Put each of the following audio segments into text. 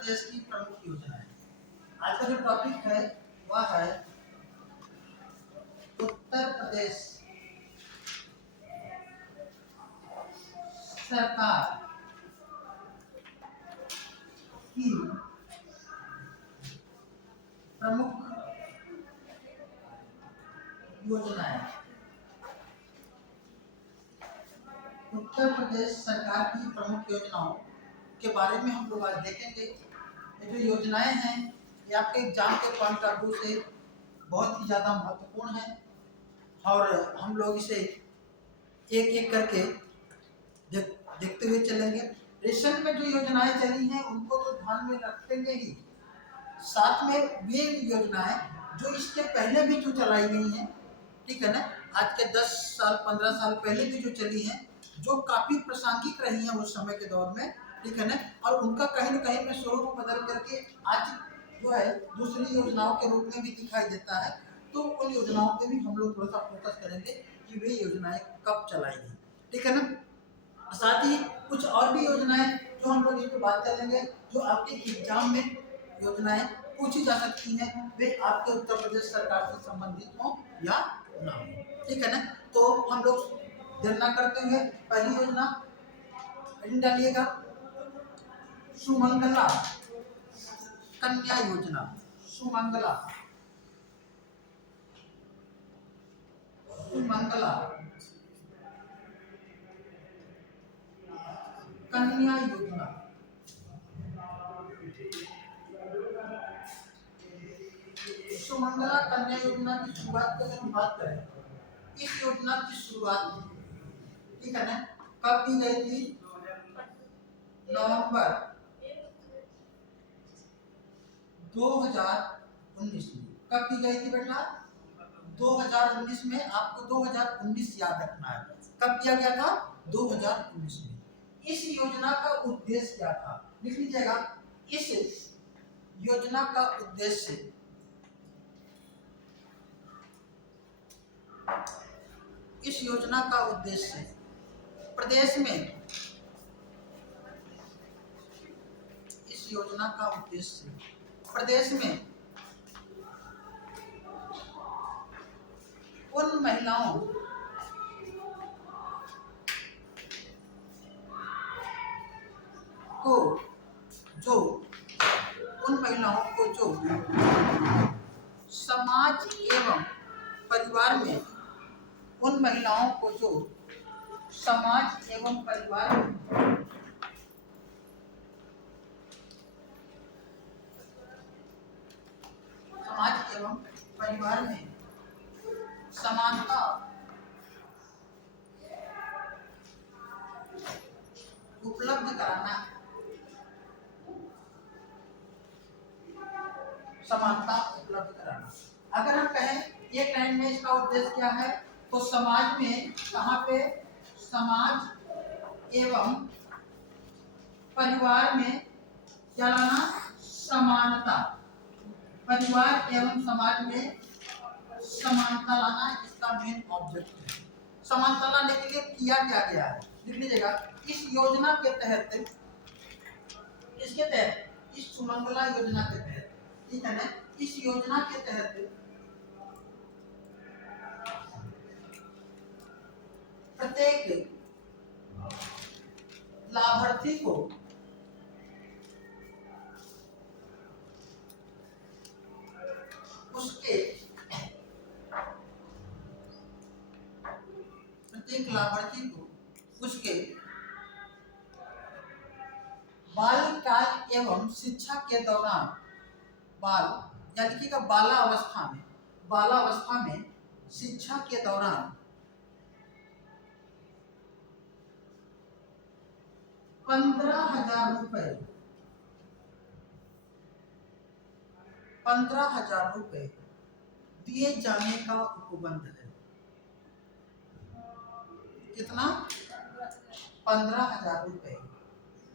प्रदेश की प्रमुख योजनाएं। आज का जो टॉपिक है वह है उत्तर प्रदेश सरकार की प्रमुख योजनाएं। उत्तर प्रदेश सरकार की प्रमुख योजनाओं के बारे में हम लोग आज देखेंगे। ये जो योजनाएं हैं ये आपके एग्जाम के पॉइंट ऑफ व्यू से बहुत ही ज़्यादा महत्वपूर्ण है और हम लोग इसे एक एक करके देखते हुए चलेंगे। रिसेंट में जो योजनाएं चली हैं उनको तो ध्यान में रखेंगे ही, साथ में वे योजनाएं जो इसके पहले भी जो चलाई गई हैं, ठीक है ना, आज के 10 साल 15 साल पहले भी जो चली हैं, जो काफ़ी प्रासंगिक रही हैं उस समय के दौर में, ठीक है ना, और उनका कहीं न कहीं में स्वरूप बदल करके आज जो है दूसरी योजनाओं के रूप में भी दिखाई देता है। तो उन योजनाओं पे भी हम लोग थोड़ा सा फोकस करेंगे कि वे योजनाएं कब चलाई गई, ठीक है ना। साथ ही कुछ और भी योजनाएं जो हम लोग इस पर बात करेंगे, जो आपके एग्जाम में योजनाएं पूछी जा सकती हैं, वे आपके उत्तर प्रदेश सरकार से संबंधित हों या ना हो, ठीक है ना। तो हम लोग देर ना करते हुए पहली योजना डालिएगा, सुमंगला कन्या योजना। सुमंगला सुमंगला कन्या योजना। सुमंगला कन्या योजना की शुरुआत की अगर हम बात करें, इस योजना की शुरुआत, ठीक है ना, कब की गई थी? नवंबर 2019 में। कब की गई थी बेटा? 2019 में। आपको 2019 याद रखना है। कब किया गया था? 2019 में। इस योजना का उद्देश्य क्या था? लिख लीजिएगा। इस योजना का उद्देश्य प्रदेश में उन महिलाओं को जो समाज एवं परिवार में समानता उपलब्ध कराना। अगर हम कहें एक लाइन में इसका उद्देश्य क्या है, तो समाज में, कहाँ पे? समाज एवं परिवार में क्या लाना? समानता। परिवार एवं समाज में समानता लाना इसका मेन ऑब्जेक्टिव है। समानता लाने के लिए किया क्या गया है? लिख लीजिएगा। इस योजना के तहत, इस सुमंगला योजना के तहत, ठीक है ना, इस योजना के तहत प्रत्येक लाभार्थी को उसके बाल्यकाल एवं शिक्षा के दौरान, यानी कि बालावस्था में शिक्षा के दौरान 15,000 रुपए दिए जाने का उपबंध है। कितना? 15,000 रुपए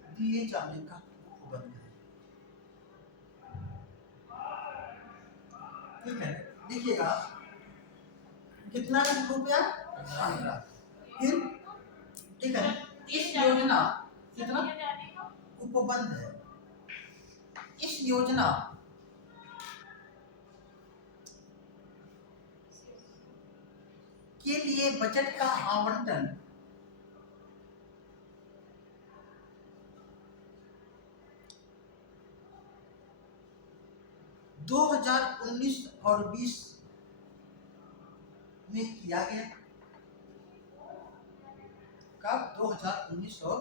दिए जाने का उपबंध है, ठीक है। देखिएगा कितना रुपया? 15। फिर, ठीक है, इस योजना कितना उपबंध है? योजना के लिए बजट का आवंटन दो 2019 और 20 में किया गया। कब? 2019 और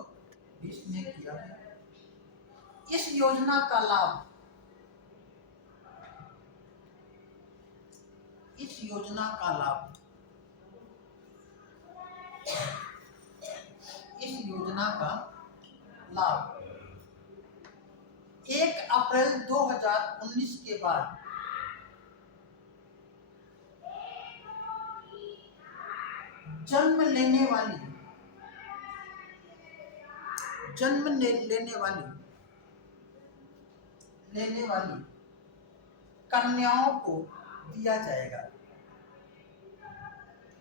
20 में किया गया। इस योजना का लाभ इस योजना का लाभ 1 अप्रैल 2019 के बाद जन्म लेने वाली कन्याओं को दिया जाएगा।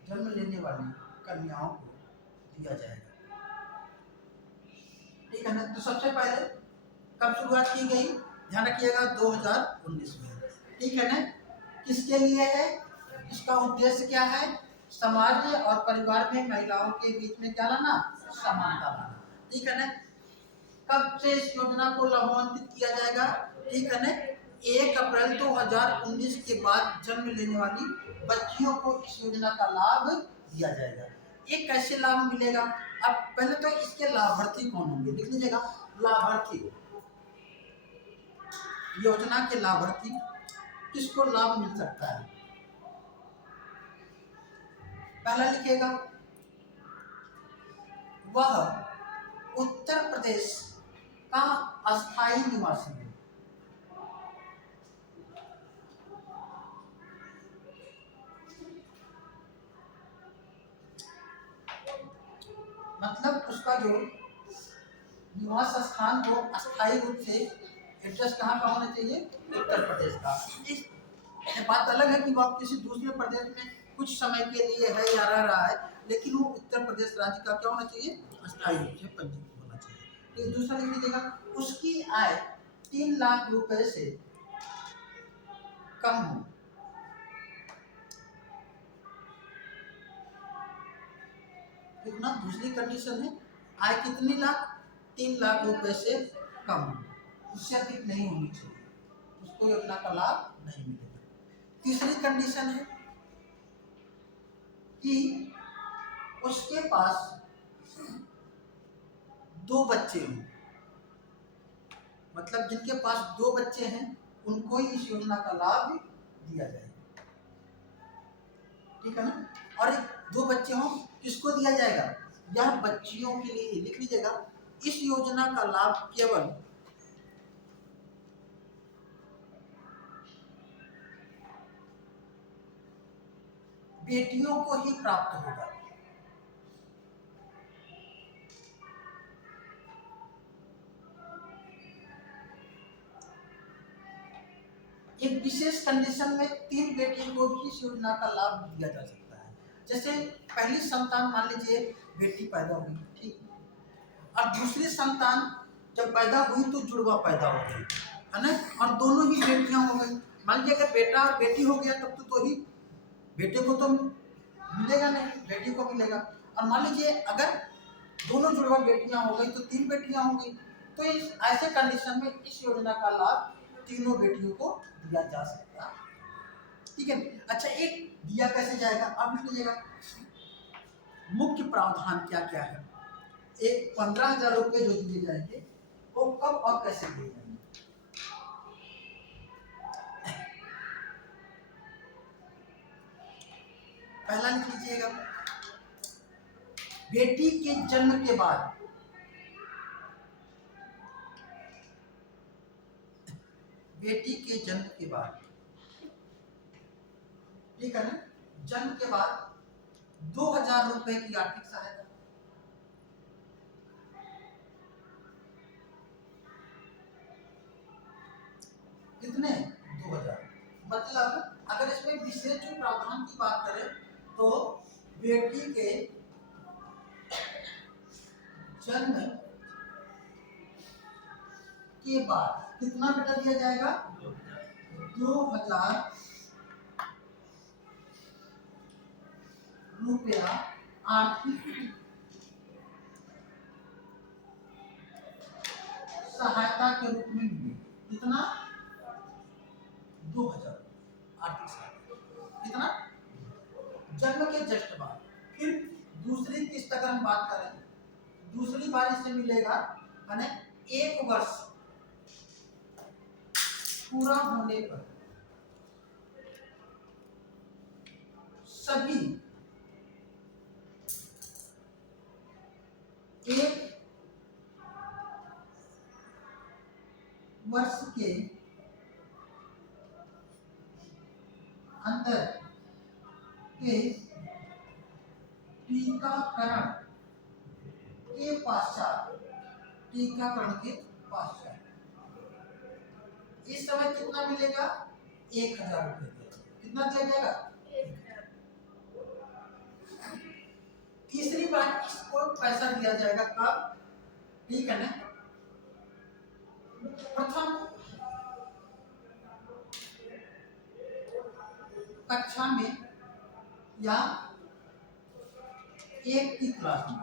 जन्म लेने वाली कन्याओं को दिया जाएगा। ठीक है ना। तो सबसे पहले कब शुरुआत की गई? ध्यान रखिएगा 2019 में। ठीक है ना। किसके लिए है? इसका उद्देश्य क्या है? समाज और परिवार में महिलाओं के बीच में क्या लाना? समानता लाना। ठीक है ना। कब से इस योजना को लाभान्वित किया जाएगा? ठीक है ना। 1 अप्रैल 2019 के बाद जन्म लेने वाली बच्चियों को इस योजना का लाभ दिया जाएगा। ये कैसे लाभ मिलेगा? अब पहले तो इसके लाभार्थी कौन होंगे लिख लीजिएगा। लाभार्थी, योजना के लाभार्थी किसको लाभ मिल सकता है? पहला लिखिएगा, वह उत्तर प्रदेश का अस्थायी निवासी है। मतलब उसका जो निवास स्थान हो अस्थायी रूप से एड्रेस कहाँ का होना चाहिए? उत्तर प्रदेश का। इस बात अलग है कि वह किसी दूसरे प्रदेश में कुछ समय के लिए है या रह रहा है, लेकिन वो उत्तर प्रदेश राज्य का क्या होना चाहिए? अस्थायी रूप से पंजीकृत होना चाहिए। तो दूसरा लिख लीजिएगा, उसकी आय 3 लाख रुपए से कम हो। कितना? दूसरी कंडीशन है, आय कितनी लाख? 3 लाख रुपए से कम हो, उससे अधिक नहीं होनी चाहिए, उसको योजना का लाभ नहीं मिलेगा। तीसरी कंडीशन है कि उसके पास 2 बच्चे हों। मतलब जिनके पास 2 बच्चे हैं उनको ही इस योजना का लाभ दिया जाएगा। ठीक है ना। और 2 बच्चे हों, किसको दिया जाएगा? यह बच्चियों के लिए। लिख लीजिएगा, इस योजना का लाभ केवल बेटियों को ही प्राप्त होगा। एक विशेष कंडीशन में 3 बेटियों को भी इस योजना का लाभ दिया जा सकता है। जैसे पहली संतान मान लीजिए बेटी पैदा हुई, ठीक, और दूसरी संतान जब पैदा हुई तो जुड़वा पैदा हो गई, है ना, और दोनों ही बेटियां हो गई। मान लीजिए अगर बेटा और बेटी हो गया तब तो ही बेटे को तो मिलेगा नहीं, बेटी को मिलेगा। और मान लीजिए अगर दोनों जुड़वा बेटियां हो गई तो 3 बेटियां हो गई। तो इस ऐसे कंडीशन में इस योजना का लाभ तीनों बेटियों को दिया जा सकता है। ठीक है। अच्छा, एक दिया कैसे जाएगा? अब लिख लीजिएगा, मुख्य प्रावधान क्या क्या है। एक 15,000 रुपए जो दिए जाएंगे वो कब और कैसे दिए जाएंगे? पहला लिख लीजिएगा, बेटी के जन्म के बाद ठीक है ना, जन्म के बाद 2,000 रुपए की आर्थिक सहायता। कितने? 2,000। मतलब अगर इसमें विशेष जो प्रावधान की बात करें तो बेटी के जन्म के बाद कितना बेटा दिया जाएगा? 2000 रुपया आर्थिक सहायता के रूप में मिली। कितना? 2000 आर्थिक सहायता। कितना? जन्म के जस्ट बाद। फिर दूसरी किस्त अगर हम बात करें, दूसरी बार इससे मिलेगा माने 1 वर्ष पूरा होने पर सभी 1 वर्ष के अंदर के टीकाकरण के पश्चात इस समय कितना मिलेगा? 1000 रुपये। कितना दिया जाएगा? 1000। तीसरी बार इसको पैसा दिया जाएगा कब? ठीक है ना? प्रथम कक्षा में या 1 की क्लास में।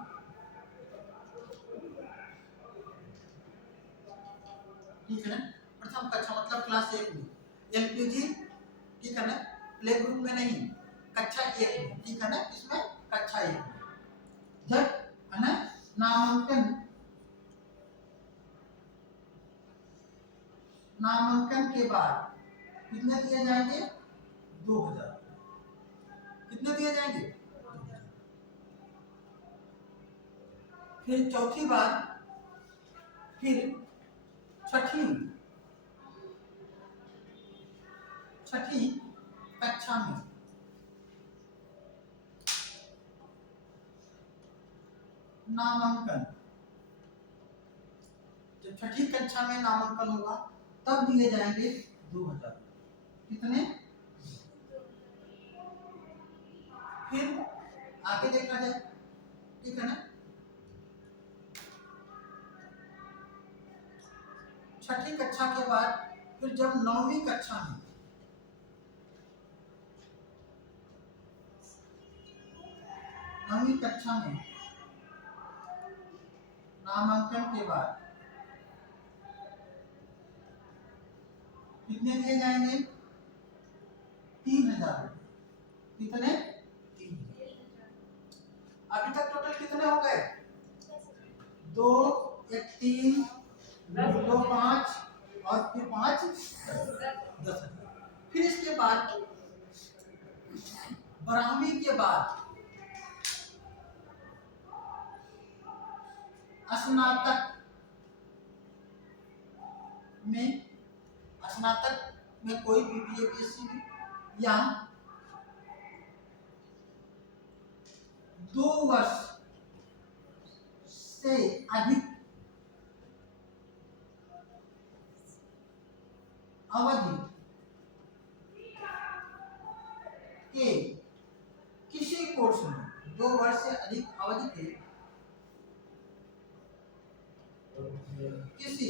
ठीक है ना? प्रथम कक्षा मतलब क्लास 1 में, एलकेजी, ठीक है ना? प्ले ग्रुप में नहीं, कक्षा 1 में। ठीक है ना? इसमें कक्षा 1 में जब है ना नामांकन के बाद कितने दिए जाएंगे? 2000। कितने दिए जाएंगे? 2000। फिर चौथी बार, फिर छठी कक्षा में नामांकन, जब छठी कक्षा में नामांकन होगा तब दिए जाएंगे 2000। कितने? फिर आगे देखा जाए। ठीक है ना? छठी कक्षा के बाद फिर जब 9वीं कक्षा में नामांकन के बाद कितने दिए जाएंगे? 3000 रुपये। कितने? 3000। अभी तक टोटल कितने हो गए? 2 1 3 2 5 और फिर 5 10। फिर इसके बाद 12वीं के बाद स्नातक में कोई भी बीएपीएससी में या 2 वर्ष से अधिक अवधि के किसी कोर्स में, 2 वर्ष से अधिक अवधि के किसी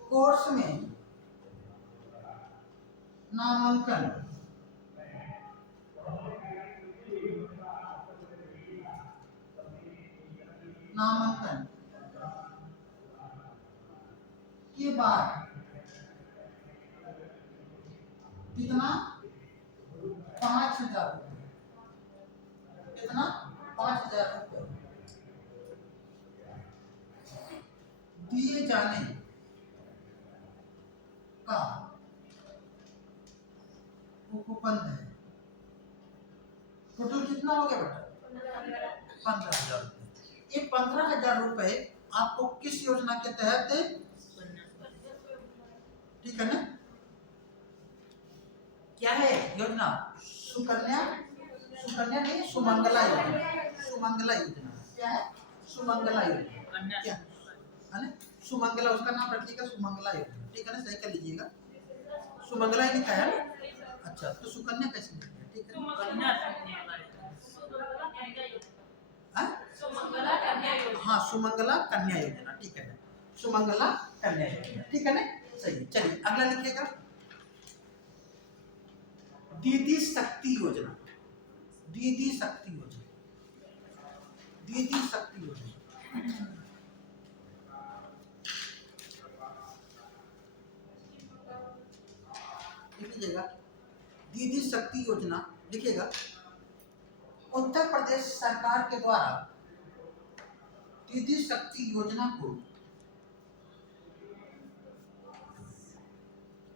कोर्स में नामांकन के बाद कितना? 5000 रुपये। कितना? 5000 रुपये दिए जाने का उपबंध है। टोटल कितना हो गया बेटा? 15,000 रुपये। ये 15,000 रुपये आपको किस योजना के तहत? ठीक है ना? क्या है योजना? सुकन्या नहीं, सुमंगला योजना। क्या है? सुमंगला योजना। क्या है ना? सुमंगला, उसका नाम रखिएगा सुमंगला योजना। ठीक है ना? सही कर लीजिएगा, सुमंगला ही लिखा है ना? अच्छा, तो सुकन्या कैसे लिखा है? ठीक है, हाँ, सुमंगला कन्या योजना। ठीक है ना? सुमंगला कन्या योजना, ठीक है ना, सही। चलिए अगला लिखिएगा, दीदी शक्ति योजना। दीदी शक्ति योजना, दीदी शक्ति योजना, लिख लीजिएगा, दीदी शक्ति योजना लिखिएगा। उत्तर प्रदेश सरकार के द्वारा दीदी शक्ति योजना को,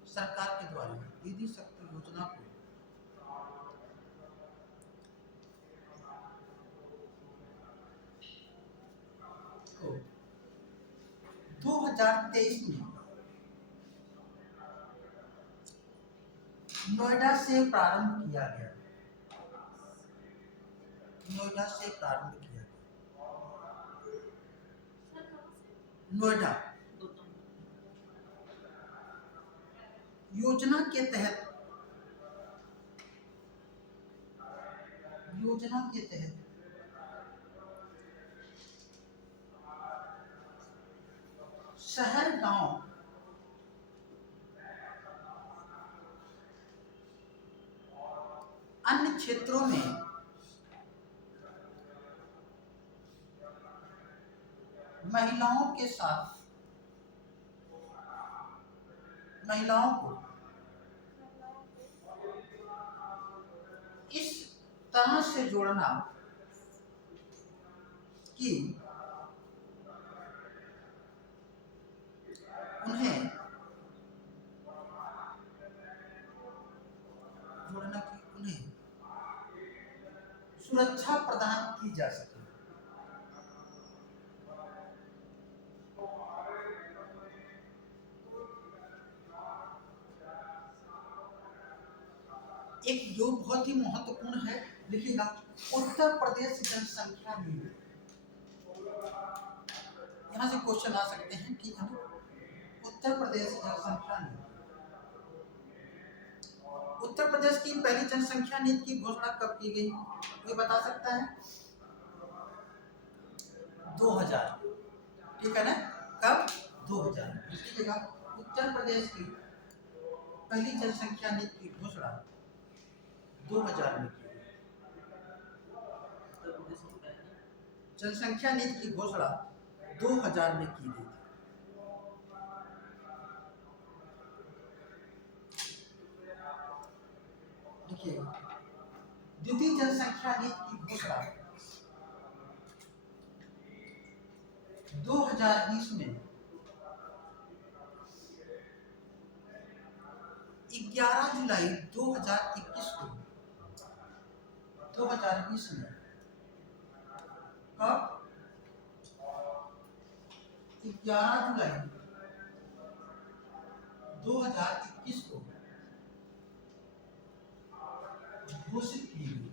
सरकार के द्वारा दीदी शक्ति योजना को 2023 में नोएडा से प्रारंभ किया गया। नोएडा से प्रारंभ किया गया, नोएडा। योजना के तहत, योजना के तहत शहर गांव अन्य क्षेत्रों में महिलाओं के साथ, महिलाओं को इस तरह से जोड़ना कि उन्हें सुरक्षा प्रदान की जा सके। एक जो बहुत ही महत्वपूर्ण है, लिखिएगा, उत्तर प्रदेश जनसंख्या निधि। यहाँ से क्वेश्चन आ सकते हैं, ठीक है ना। उत्तर प्रदेश जनसंख्या निधि, उत्तर प्रदेश की पहली जनसंख्या नीति की घोषणा कब की गई, कोई बता सकता है? 2000, ठीक है ना, कब? 2000। लिखिएगा, उत्तर प्रदेश की पहली जनसंख्या नीति की घोषणा 2000 में की गई। जनसंख्या नीति की घोषणा 2000 में की गई थी। देखिएगा, द्वितीय जनसंख्या नीति की घोषणा 2020 में 11 जुलाई 2021 को, 2020 में कब? 11 जुलाई 2021 को घोषित की गई।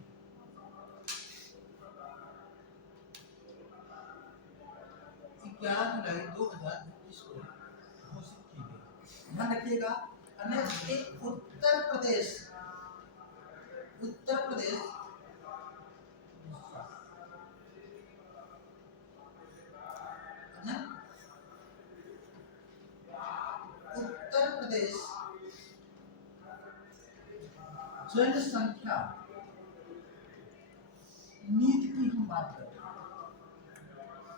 11 जुलाई 2021 को घोषित की गई। ध्यान रखिएगा, उत्तर प्रदेश, उत्तर प्रदेश उत्तर प्रदेश जनसंख्या नीति की हम बात करते हैं।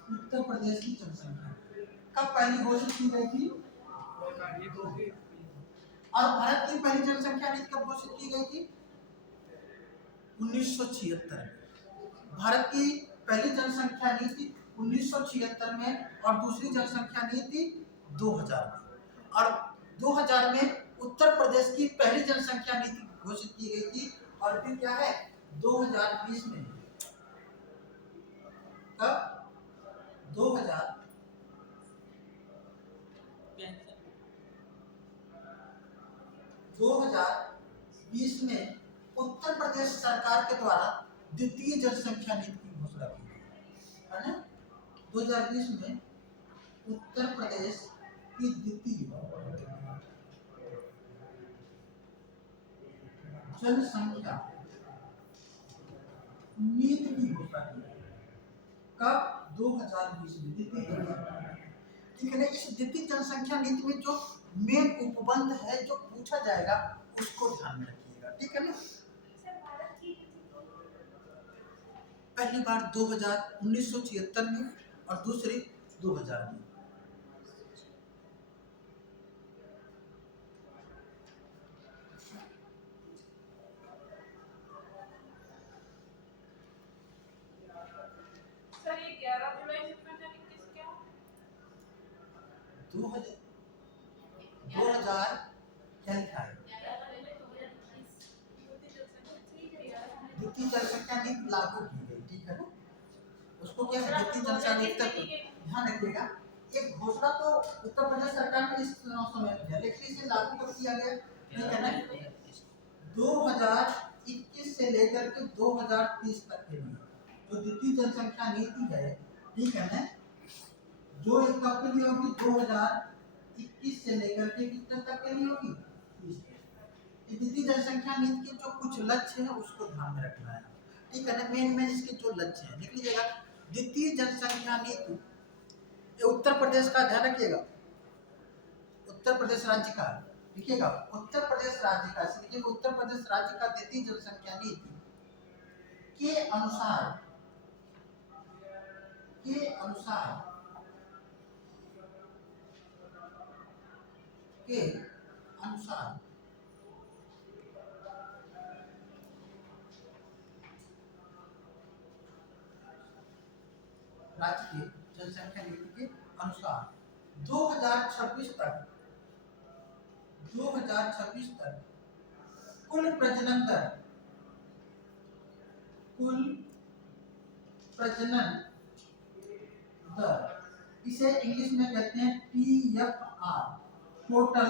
उत्तर प्रदेश की जनसंख्या कब पहली घोषित की गई थी? और भारत की पहली जनसंख्या नीति कब घोषित की गई थी? 1976 में। भारत की पहली जनसंख्या नीति 1976 में और दूसरी जनसंख्या नीति 2000 में। और 2000 में उत्तर प्रदेश की पहली जनसंख्या नीति घोषित की गई थी। और फिर क्या है, 2020 में, कब? 2020 में उत्तर प्रदेश सरकार के द्वारा द्वितीय जनसंख्या नीति की घोषणा की गई है ना। 2020 में उत्तर प्रदेश की द्वितीय जनसंख्या नीति की घोषणा की गई। कब? 2020 में द्वितीय जनसंख्या। ठीक है ना। इस द्वितीय जनसंख्या नीति में जो मेन उपबंध है जो पूछा जाएगा उसको ध्यान में रखिएगा, ठीक है ना। पहली बार 1976 में और दूसरी 2000 में। सर ये 11 जुलाई से 2021 क्या? 2000 क्या लिखा है? द्वितीय जनसंख्या नीति लागू की गई, ठीक है ना। उसको क्या है, द्वितीय जनसंख्या नीति तक ध्यान रखिएगा। एक घोषणा तो उत्तर प्रदेश सरकार ने इस समय में है, लेकिन इसे लागू कब किया गया, ठीक है ना, 2021 से लेकर के 2030 तक के लिए जो द्वितीय जनसंख्या नीति है, ठीक है ना, जो एक कब के लिए होगी, 2021 से लेकर के कितने तक के लिए होगी, 30 तक। द्वितीय जनसंख्या नीति के जो कुछ लक्ष्य है उसको ध्यान में रखना है, ठीक है ना। मेन इसके जो लक्ष्य है लिख लीजिएगा। द्वितीय जनसंख्या नीति ये उत्तर प्रदेश का, ध्यान रखिएगा, उत्तर प्रदेश राज्य का लिखिएगा, उत्तर प्रदेश राज्य का, समझिए उत्तर प्रदेश राज्य का द्वितीय जनसंख्या नीति के अनुसार के अनुसार राज्य की जनसंख्या नीति के अनुसार 2026 तक कुल प्रजनन दर, इसे इंग्लिश में कहते हैं PFR, टोटल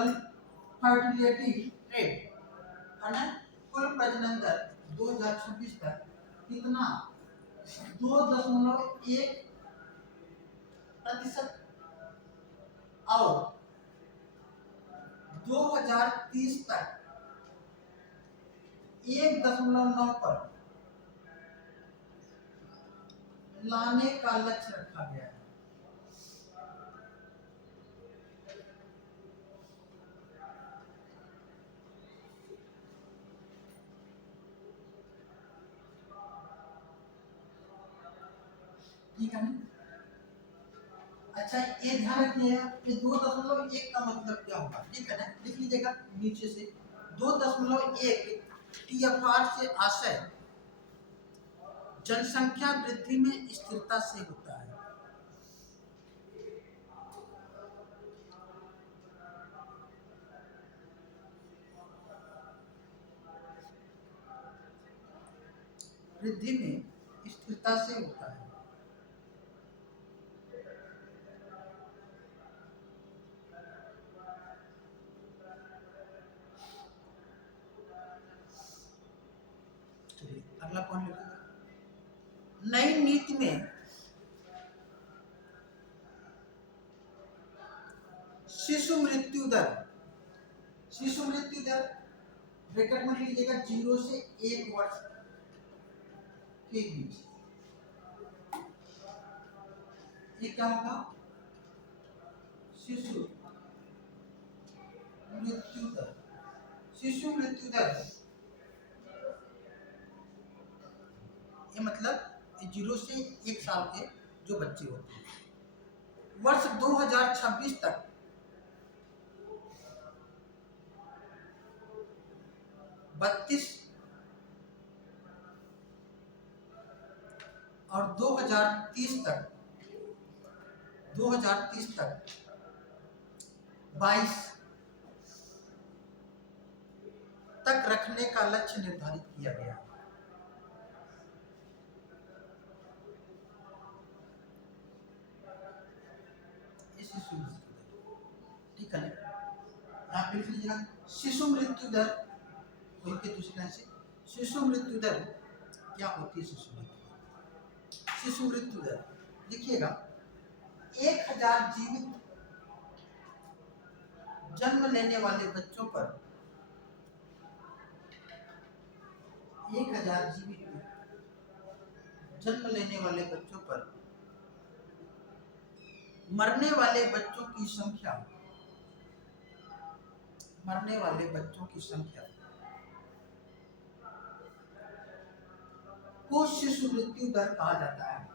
फर्टिलिटी रेट, है ना। कुल प्रजनन दर 2026 तक कितना, 2.1% और 2030 तक 1.9 पर लाने का लक्ष्य रखा गया है। ठीक है ना। अच्छा ये ध्यान रखिएगा, ये 2.1 का मतलब क्या होगा, ठीक है ना, लिख लीजिएगा नीचे से। 2.1 TFR से आशय जनसंख्या वृद्धि में स्थिरता से होता है। वृद्धि में स्थिरता से होता है। अगला पॉइंट लिखिएगा। नई नीति में शिशु मृत्यु दर ब्रैकेट में लीजिएगा 0 से 1 वर्ष के बीच, ये क्या होगा, शिशु मृत्यु दर ये मतलब 0 से 1 साल के जो बच्चे होते हैं, वर्ष 2026 तक 32 और 2030 तक 22 तक रखने का लक्ष्य निर्धारित किया गया है। ठीक है, यहाँ पे लिख लीजिएगा शिशु मृत्यु दर, वही के दूसरे से शिशु मृत्यु दर क्या होती है। शिशु मृत्यु दर लिखिएगा, 1000 जीवित जन्म लेने वाले बच्चों पर 1000 जीवित जन्म लेने वाले बच्चों पर मरने वाले बच्चों की संख्या, मरने वाले बच्चों की संख्या को शिशु मृत्यु दर कहा जाता है।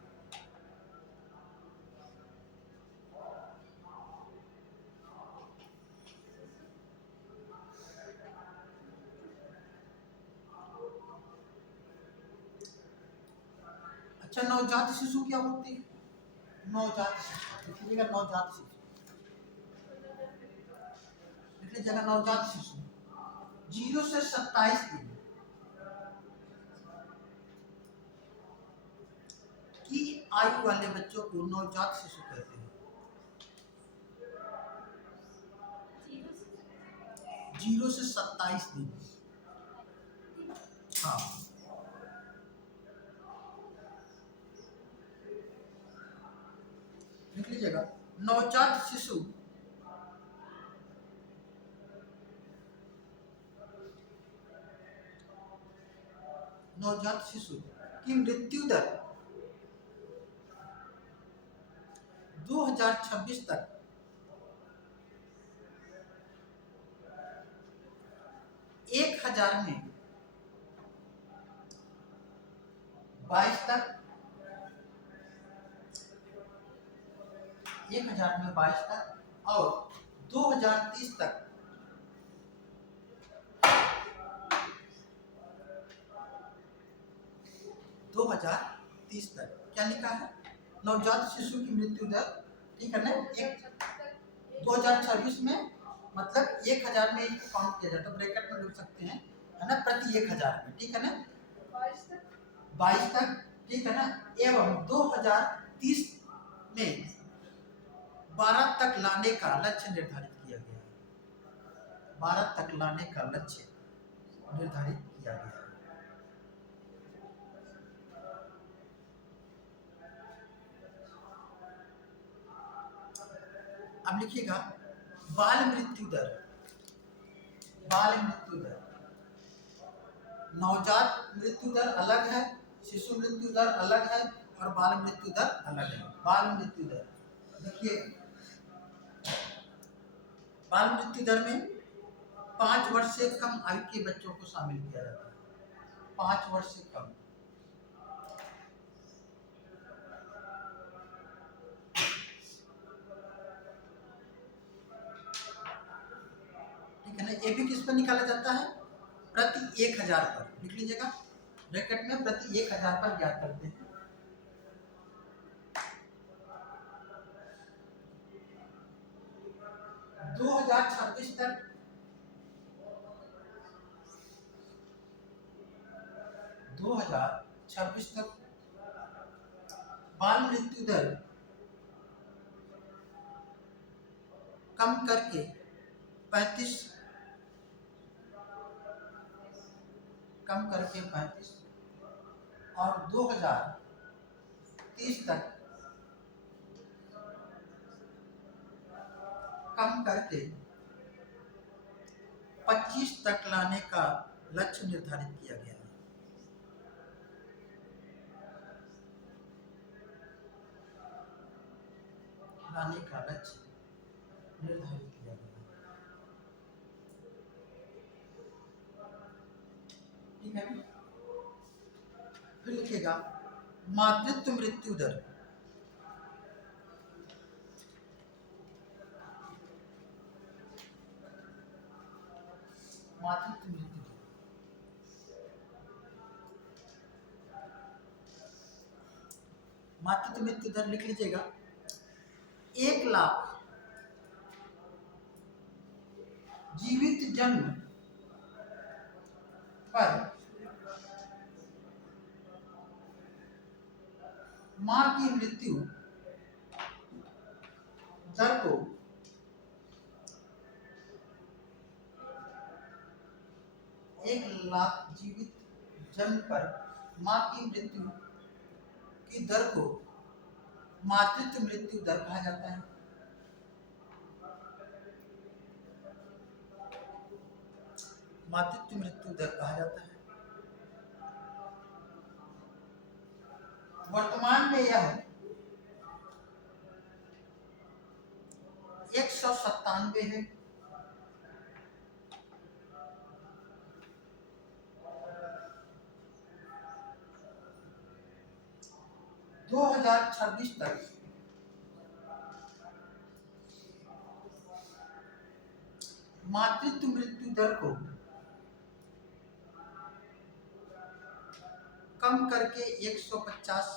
अच्छा, नवजात शिशु क्या होती है? नवजात शिशु लिख लीजिएगा, नवजात शिशु लिख लीजिएगा, नवजात शिशु 0 से 27 दिन की आयु वाले बच्चों को नवजात शिशु कहते हैं। 0 से 27 दिन। हाँ, लिख लीजिएगा, नवजात शिशु नवजात शिशु की मृत्यु दर 2026 तक 1000 में 22 तक 1000 में 22 तक और 2030 तक 2030 तक क्या लिखा है? नवजात शिशु की मृत्यु दर, ठीक है ना, 2026 में मतलब 1000 में इसको काउंट किया जाता है, ब्रैकेट में लिख सकते हैं, है ना, प्रति 1000 में, ठीक है ना, 22 तक, ठीक है ना, एवं 2030 में 12 तक लाने का लक्ष्य निर्धारित किया गया है। 12 तक लाने का लक्ष्य निर्धारित किया गया है। अब लिखिएगा, बाल मृत्यु दर, बाल मृत्यु दर, नवजात मृत्यु दर अलग है, शिशु मृत्यु दर अलग है और बाल मृत्यु दर अलग है। बाल मृत्यु दर देखिए, बाल मृत्यु दर में 5 वर्ष से कम आयु के बच्चों को शामिल किया जाता है। 5 वर्ष से कम, ठीक है ना। ये भी किस पर निकाला जाता है? प्रति 1000 पर, लिख लीजिएगा, ब्रैकेट में प्रति 1000 पर ज्ञात करते हैं। दो 2026 तक 2026 तक बाल मृत्यु दर कम करके 35 और 2030 तक कम करके 25 तक लाने का लक्ष्य निर्धारित किया गया है। लाने का लक्ष्य निर्धारित किया गया है, ठीक है। फिर लिखिएगा, मातृत्व मृत्यु दर, मातृत्व मृत्यु दर, मातृत्व मृत्यु दर लिख लीजिएगा, 1 लाख जीवित जन्म पर मां की मृत्यु दर को 1 लाख जीवित जन्म पर मां की मृत्यु की दर को मातृत्व मृत्यु दर कहा जाता है। मातृत्व मृत्यु दर कहा जाता है। वर्तमान में यह 197 है। दो हजार 26 तक मातृत्व मृत्यु दर को कम करके 150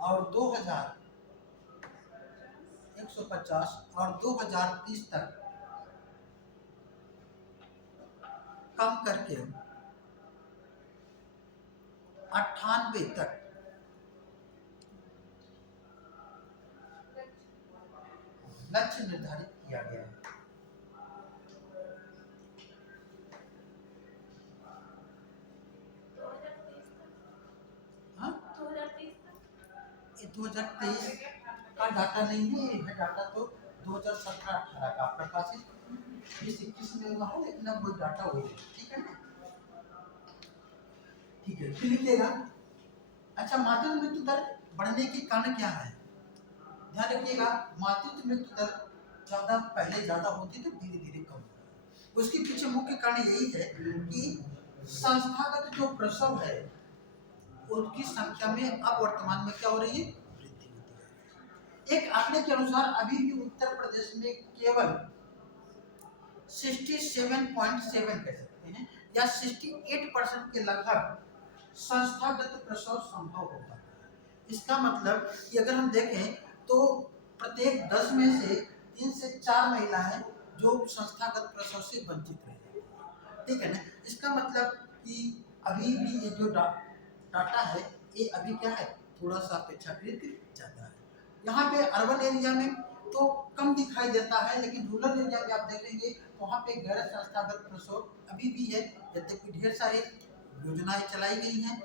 और 150 और 2030 तक कम करके 98 तक लक्ष्य निर्धारित किया गया है। 2023 का डाटा नहीं है, यह डाटा तो 2017-18 का प्रकाशित 2021 में हुआ है, लेकिन अब वो डाटा हो गया, ठीक है ना। ठीक है, फिर लिखिएगा। अच्छा, मातृत्व मृत्यु दर बढ़ने के कारण क्या है? ध्यान रखिएगा, मातृत्व मृत्यु दर पहले ज्यादा होती थी, धीरे धीरे कम हो रहा है। उसके पीछे मुख्य कारण यही है कि संस्थागत जो प्रसव है उनकी संख्या में अब वर्तमान में क्या हो रही है? वृद्धि होती है। एक आंकड़े के अनुसार अभी भी उत्तर प्रदेश में केवल 67.7 कह सकते हैं या 68% के लगभग संस्थागत प्रसव संभव हो पाता है। इसका मतलब कि अगर हम देखें तो प्रत्येक 10 में से 3 से 4 महिलाएं जो संस्थागत प्रसव से वंचित रह जाती हैं, ठीक है ना। इसका मतलब कि अभी भी ये जो डाटा है ये अभी क्या है, थोड़ा सा अपेक्षाकृत ज़्यादा है। यहाँ पे अर्बन एरिया में तो कम दिखाई देता है, लेकिन रूरल एरिया में आप देखेंगे वहाँ पे गैर संस्थागत प्रसव अभी भी है। यद्यपि ढेर सारी योजनाएं चलाई गई हैं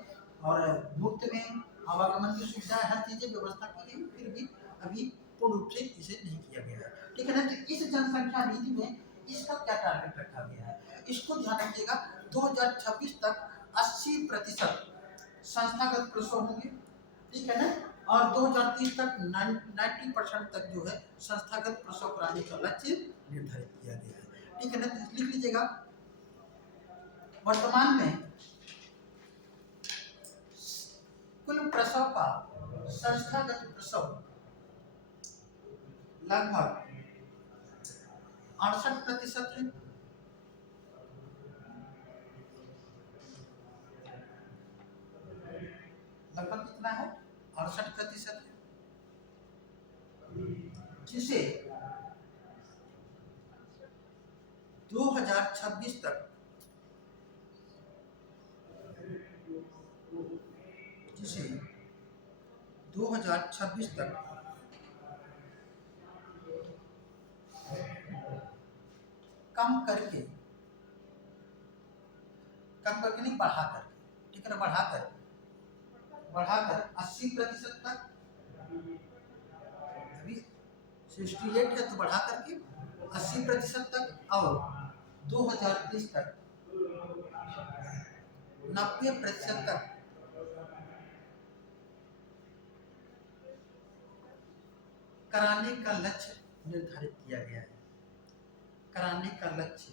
और मुफ्त में आवागमन की सुविधा, हर चीज़ें व्यवस्था की गई, फिर भी अभी पूर्ण रूप से इसे नहीं किया गया है, ठीक है ना। तो इस जनसंख्या नीति में इसका क्या टारगेट रखा गया है, इसको ध्यान रखिएगा। 2026 तक 80% संस्थागत प्रसव होंगे, ठीक है ना, और 2030 तक 90% तक जो है संस्थागत प्रसव कराने का लक्ष्य निर्धारित किया गया है, ठीक है ना। तो लिख लीजिएगा, वर्तमान में कुल प्रसव का संस्थागत प्रसव लगभग 68% है। लगभग कितना है? 68% है, जिसे 2026 तक कम करके नहीं, बढ़ाकर, ठीक है ना, बढ़ाकर 80% तक, अभी 68 है तो बढ़ा करके 80% तक, और 2030 तक 90% तक कराने का लक्ष्य निर्धारित किया गया है। कराने का लक्ष्य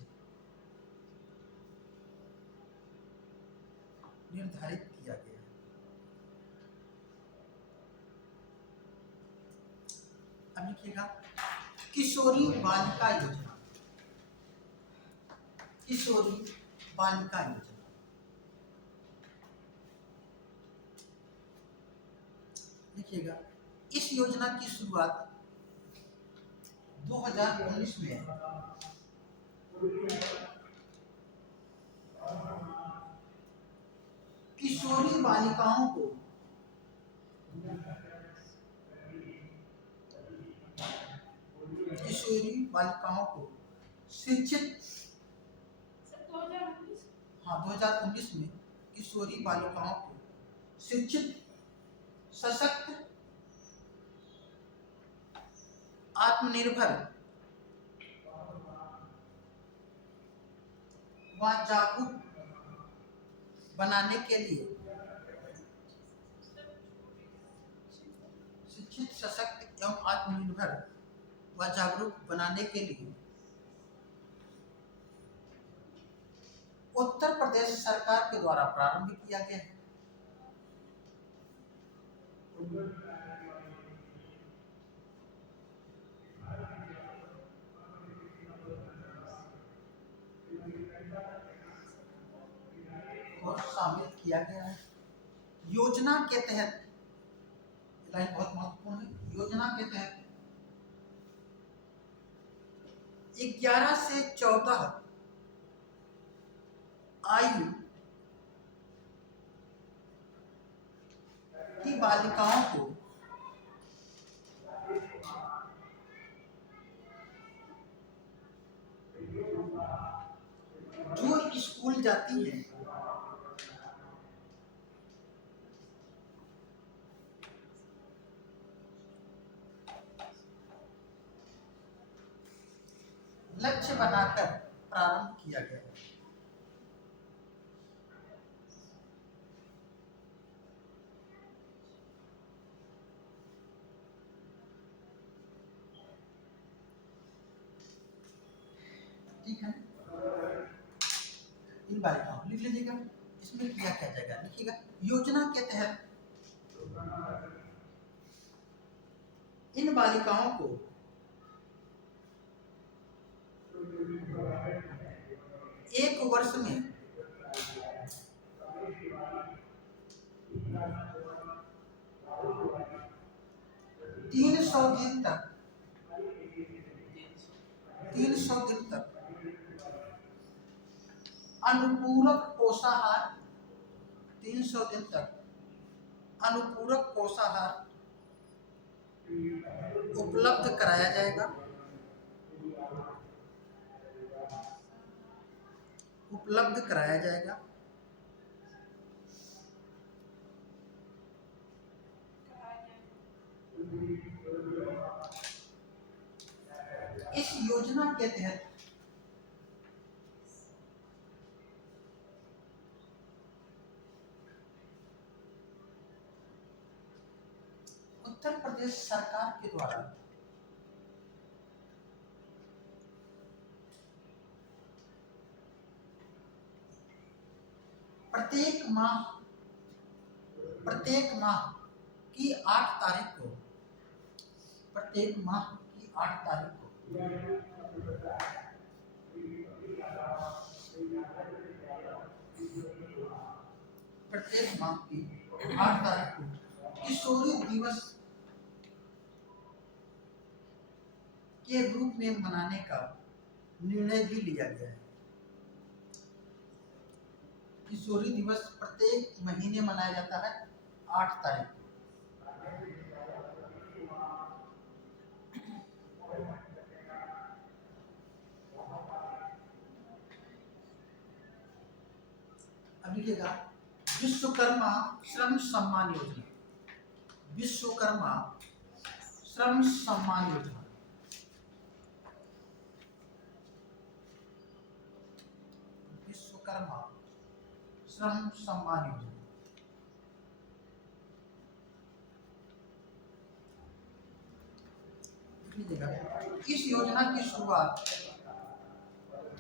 निर्धारित किया गया है। अब लिखिएगा, किशोरी बालिका योजना। किशोरी बालिका योजना, लिखिएगा, इस योजना की शुरुआत 2019 में है। किशोरी बालिकाओं को शिक्षित, 2019 में किशोरी बालिकाओं को शिक्षित, सशक्त, आत्मनिर्भर व जागरूक बनाने के लिए शिक्षित, सशक्त एवं आत्मनिर्भर व जागरूक बनाने के लिए उत्तर प्रदेश सरकार के द्वारा प्रारंभ किया गया है। और शामिल किया गया है। योजना के तहत, लाइन बहुत महत्वपूर्ण है, योजना के तहत 11 से 14 आयु की बालिकाओं को जो स्कूल जाती है लक्ष्य बनाकर प्रारंभ किया गया है। ठीक है, इन बालिकाओं लिख लीजिएगा, इसमें क्या किया जाएगा लिखिएगा। योजना के तहत इन बालिकाओं को एक वर्ष में 300 दिन तक 300 दिन तक अनुपूरक पोषाहार 300 दिन तक अनुपूरक पोषाहार उपलब्ध कराया जाएगा। उपलब्ध कराया जाएगा। इस योजना के तहत उत्तर प्रदेश सरकार के द्वारा प्रत्येक माह की 8 तारीख को प्रत्येक माह की 8 तारीख को प्रत्येक माह की 8 तारीख को किशोरी दिवस के रूप में मनाने का निर्णय भी लिया गया है। किशोरी दिवस प्रत्येक महीने मनाया जाता है 8 तारीख को। अब लिखिएगा विश्वकर्मा श्रम सम्मान योजना। विश्वकर्मा श्रम सम्मान योजना विश्वकर्मा श्रम सम्मान योजना इस योजना की शुरुआत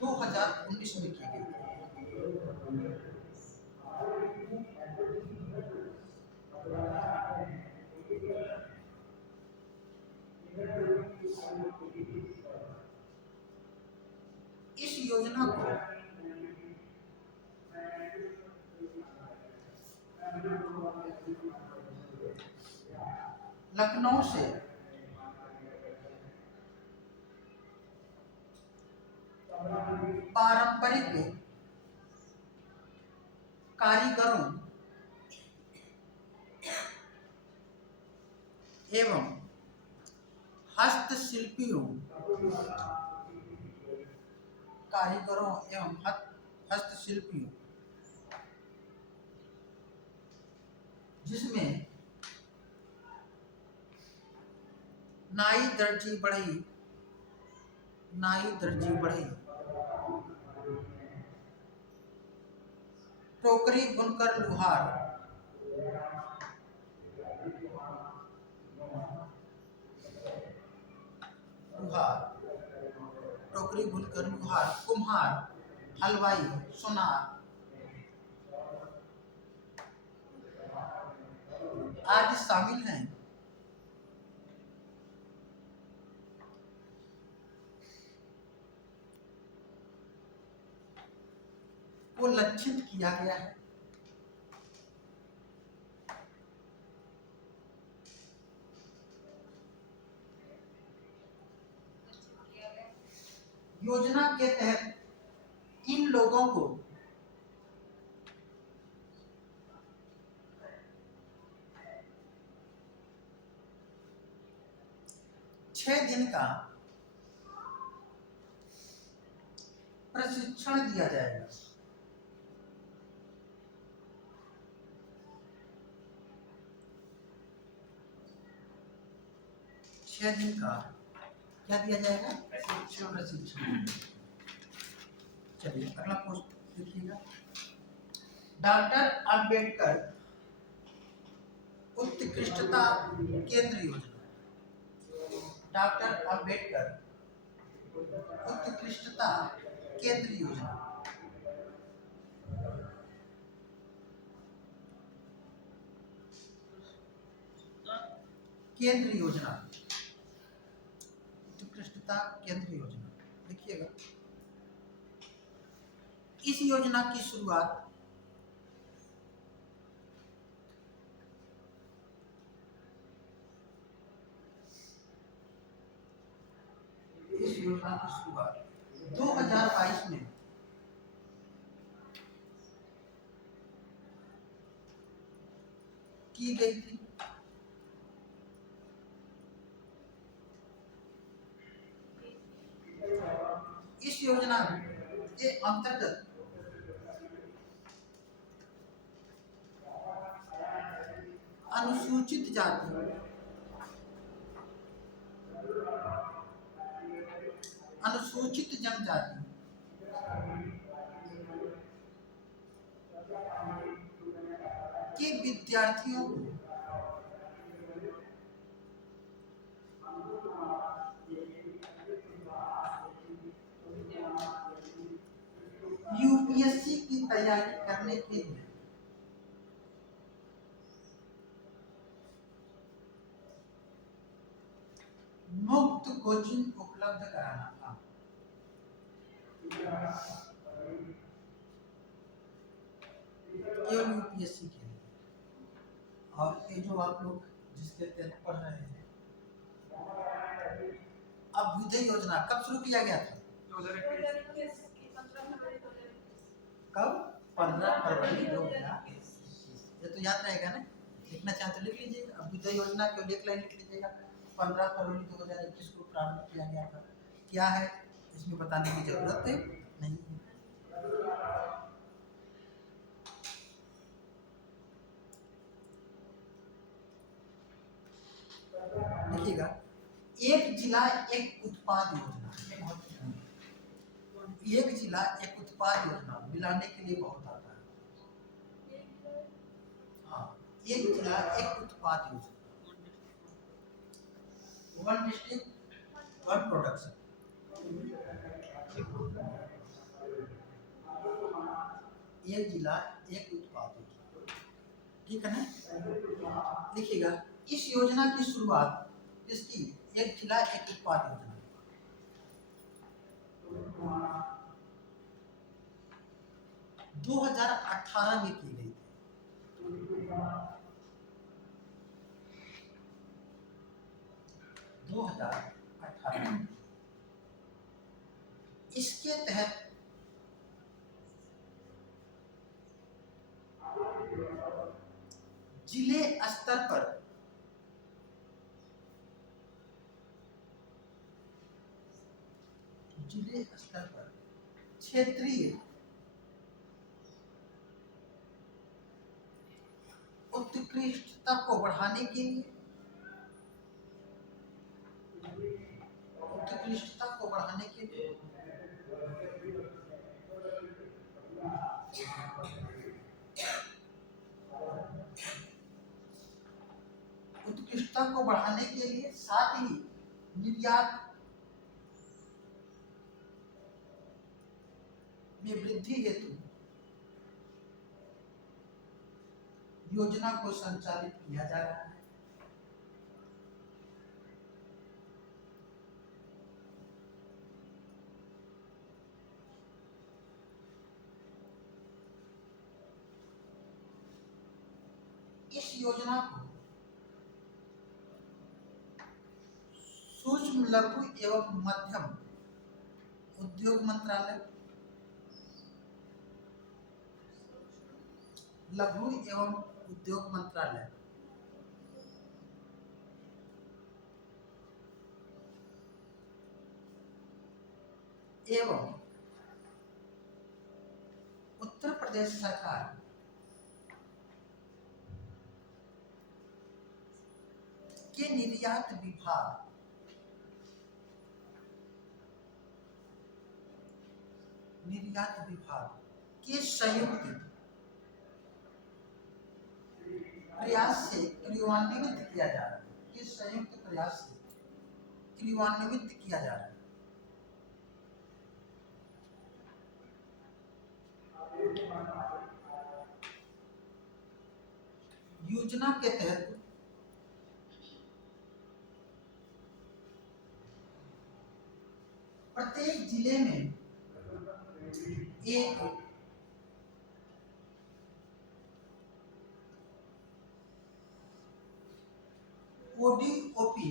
2019 में की गई थी। इस योजना को लखनऊ से पारंपरिक कारीगरों एवं हस्तशिल्पियों जिसमें नाई दर्जी बढ़ई, टोकरी बुनकर लुहार, लुहार, टोकरी बुनकर लुहार, कुम्हार, हलवाई, सुनार आदि शामिल हैं। को लक्षित किया गया है। योजना के तहत इन लोगों को छह दिन का प्रशिक्षण दिया जाएगा। छह दिन का क्या दिया जाएगा? प्रशिक्षण। चलिए अगला पोस्ट देखिएगा। डॉक्टर अंबेडकर उत्कृष्टता केंद्र योजना। डॉक्टर अंबेडकर उत्कृष्टता केंद्र योजना। केंद्र योजना, उत्कृष्टता केंद्र योजना देखिएगा। इस योजना की शुरुआत इस योजना की शुरुआत 2022 में की गई थी। इस योजना के अंतर्गत अनुसूचित जाति, अनुसूचित जनजाति, के विद्यार्थियों को यूपीएससी की तैयारी करने के लिए मुफ्त कोचिंग उपलब्ध कराना था। केवल यूपीएससी के लिए। और ये जो आप लोग जिसके तहत पढ़ रहे हैं, अभ्युदय योजना कब शुरू किया गया था? 2021 कब? 15 फरवरी 2021। ये तो याद रहेगा ना, लिखना चाहे तो लिख लीजिए। अभ्युदय योजना केवल एक लाइन लिख लीजिएगा। 15 फरवरी 2021 को प्रारंभ किया गया था। क्या है इसमें बताने की जरूरत है नहीं है। देखिएगा, एक जिला एक उत्पाद योजना, एक जिला एक उत्पाद योजना मिलाने के लिए बहुत आता है। हाँ, एक जिला एक उत्पाद योजना, वन डिस्ट्रिक्ट वन प्रोडक्शन। एक जिला एक उत्पाद योजना, ठीक है ना? देखिएगा, इस योजना की शुरुआत इसकी एक जिला एक उत्पाद योजना 2018 में की गई थी। 2018 में इसके तहत जिले स्तर पर क्षेत्रीय उत्कृष्टता को बढ़ाने के लिए साथ ही निर्यात में वृद्धि हेतु योजना को संचालित किया जा रहा है। इस योजना को सूक्ष्म लघु एवं मध्यम उद्योग मंत्रालय, लघु एवं उद्योग मंत्रालय एवं उत्तर प्रदेश सरकार के निर्यात विभाग के संयुक्त प्रयास से क्रियान्वित किया जा रहा है। इस संयुक्त प्रयास से क्रियान्वित किया जा रहा है। योजना के तहत प्रत्येक जिले में एक ओडीओपी,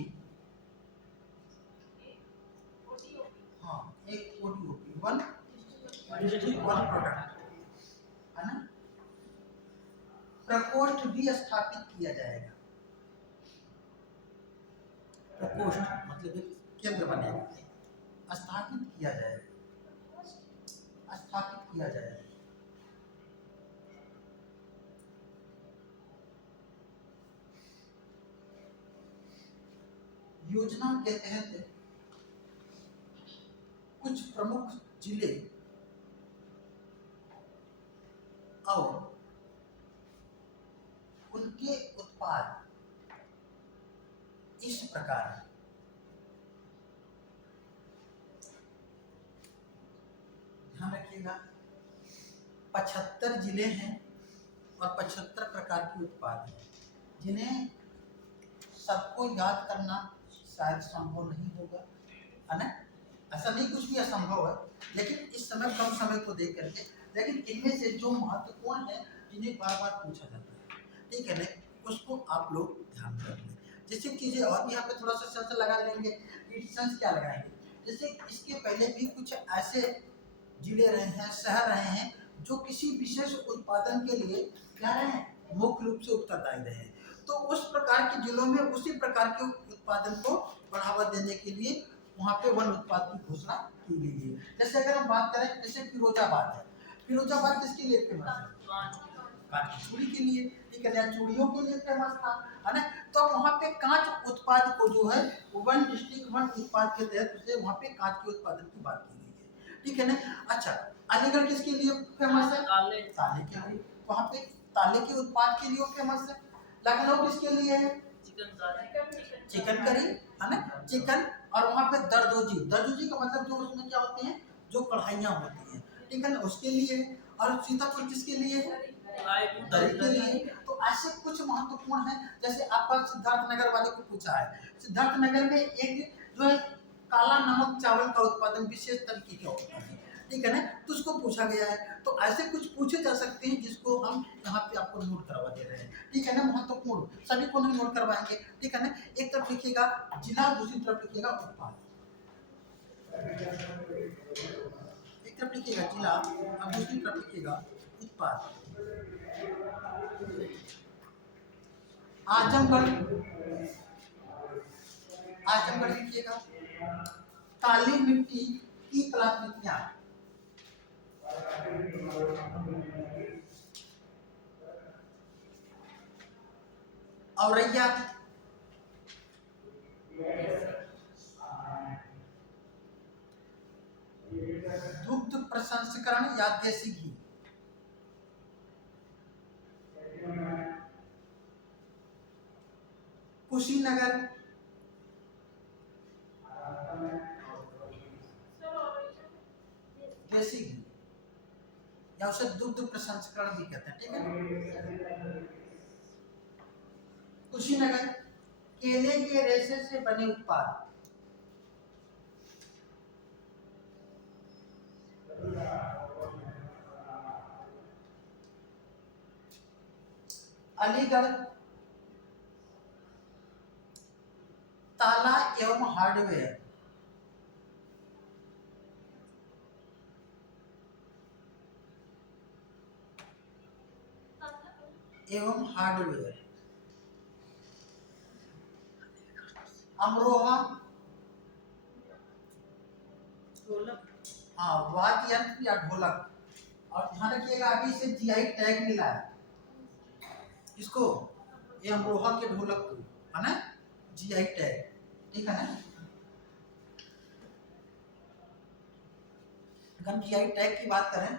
हाँ एक ODOP, one district one product, है ना, प्रकोष्ठ भी स्थापित किया जाएगा। प्रकोष्ठ मतलब एक केंद्र बनेगा, स्थापित किया जाएगा। योजना के तहत कुछ प्रमुख जिले और उनके उत्पाद इस प्रकार हैं। ध्यान रखिएगा, 75 जिले हैं और 75 प्रकार के उत्पाद हैं, जिन्हें सबको याद करना शायद संभव नहीं होगा, है ना। ऐसा नहीं कुछ भी असंभव है, लेकिन इस समय कम समय को देख करके, लेकिन इनमें से जो महत्वपूर्ण है जिन्हें बार बार पूछा जाता है, ठीक है ना, उसको आप लोग ध्यान रख लें। जैसे चीज़ें और भी यहाँ पे थोड़ा सा सेंस लगा लेंगे, सेंस क्या लगाएंगे, जैसे इसके पहले भी कुछ ऐसे जिले रहे हैं, शहर रहे हैं जो किसी विशेष उत्पादन के लिए क्या रहे हैं, मुख्य रूप से उत्तरदायी रहे हैं। तो उस प्रकार के जिलों में उसी प्रकार के उत्पादन को बढ़ावा देने के लिए वहाँ पे वन उत्पाद की घोषणा की गई है। जैसे अगर हम बात करें, जैसे फिरोजाबाद है, फिरोजाबाद किसके लिए फेमस है, कांच की चूड़ी के लिए, ठीक है, चूड़ियों के लिए फेमस था, है ना। तो वहाँ पे कांच उत्पाद को जो है वन डिस्ट्रिक्ट वन उत्पाद के तहत उसे वहाँ पे कांच के उत्पादन की बात की गई है, ठीक है ना। अच्छा, अलीगढ़ किसके लिए फेमस है, ताले के लिए, वहाँ पे ताले के उत्पाद के लिए फेमस है। लखनऊ किसके लिए है, चिकन करी, है ना, चिकन, और वहाँ पे दरदोजी का मतलब जो उसमें क्या होते हैं, जो कढ़ाइयाँ होती हैं, ठीक है ना, उसके लिए। और सीतापुर किसके लिए है, दही के लिए। तो ऐसे कुछ महत्वपूर्ण है। जैसे आपका सिद्धार्थ नगर वाले को पूछा है, सिद्धार्थ नगर में एक जो है काला नमक चावल का उत्पादन विशेष तरीके का होता है, ठीक है ना, तो उसको पूछा गया है। तो ऐसे कुछ पूछे जा सकते हैं जिसको हम यहाँ पे आपको नोट करवा दे रहे हैं, ठीक है ना, महत्वपूर्ण सभी को नहीं नोट करवाएंगे, ठीक है ना। एक तरफ लिखिएगा जिला, दूसरी तरफ लिखिएगा उत्पाद, एक तरफ लिखिएगा जिला और दूसरी तरफ लिखिएगा उत्पाद। आजमगढ़ लिखिएगा, काली मिट्टी की कलाकृतियां, औरैया, दुग्ध प्रसंस्करण या देसी घी, कुशीनगर, देसी घी, या उसे दुग्ध प्रसंस्करण भी कहते हैं। ठीक है। कुशीनगर, केले के रेशे से बने उत्पाद। अलीगढ़, ताला एवं हार्डवेयर। एवं हार्डवेयर। अमरोहा, हाँ वाद्य यंत्र या ढोलक। और ध्यान रखिएगा अभी इसे जीआई टैग मिला है, इसको ये अमरोहा के ढोलक को, है ना, जीआई टैग। ठीक है ना। अगर हम जीआई टैग की बात करें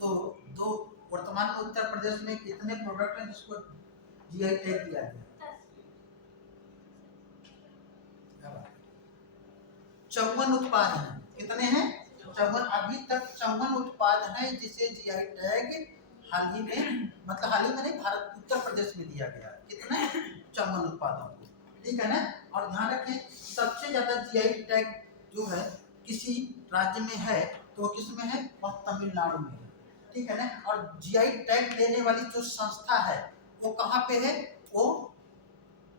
तो दो वर्तमान में उत्तर प्रदेश में कितने प्रोडक्ट हैं जिसको जीआई टैग दिया गया? 54 उत्पाद हैं। कितने हैं? 54। अभी तक 54 उत्पाद हैं जिसे जीआई टैग हाल ही में, मतलब हाल ही में नहीं, भारत उत्तर प्रदेश में दिया गया। कितने? 54 उत्पादों को। ठीक है ना। और ध्यान रखें सबसे ज्यादा जीआई टैग जो है किसी राज्य में है तो किसमें है? वह तमिलनाडु में है। ठीक है ना। और जीआई टैग देने वाली जो संस्था है वो कहाँ पे है? वो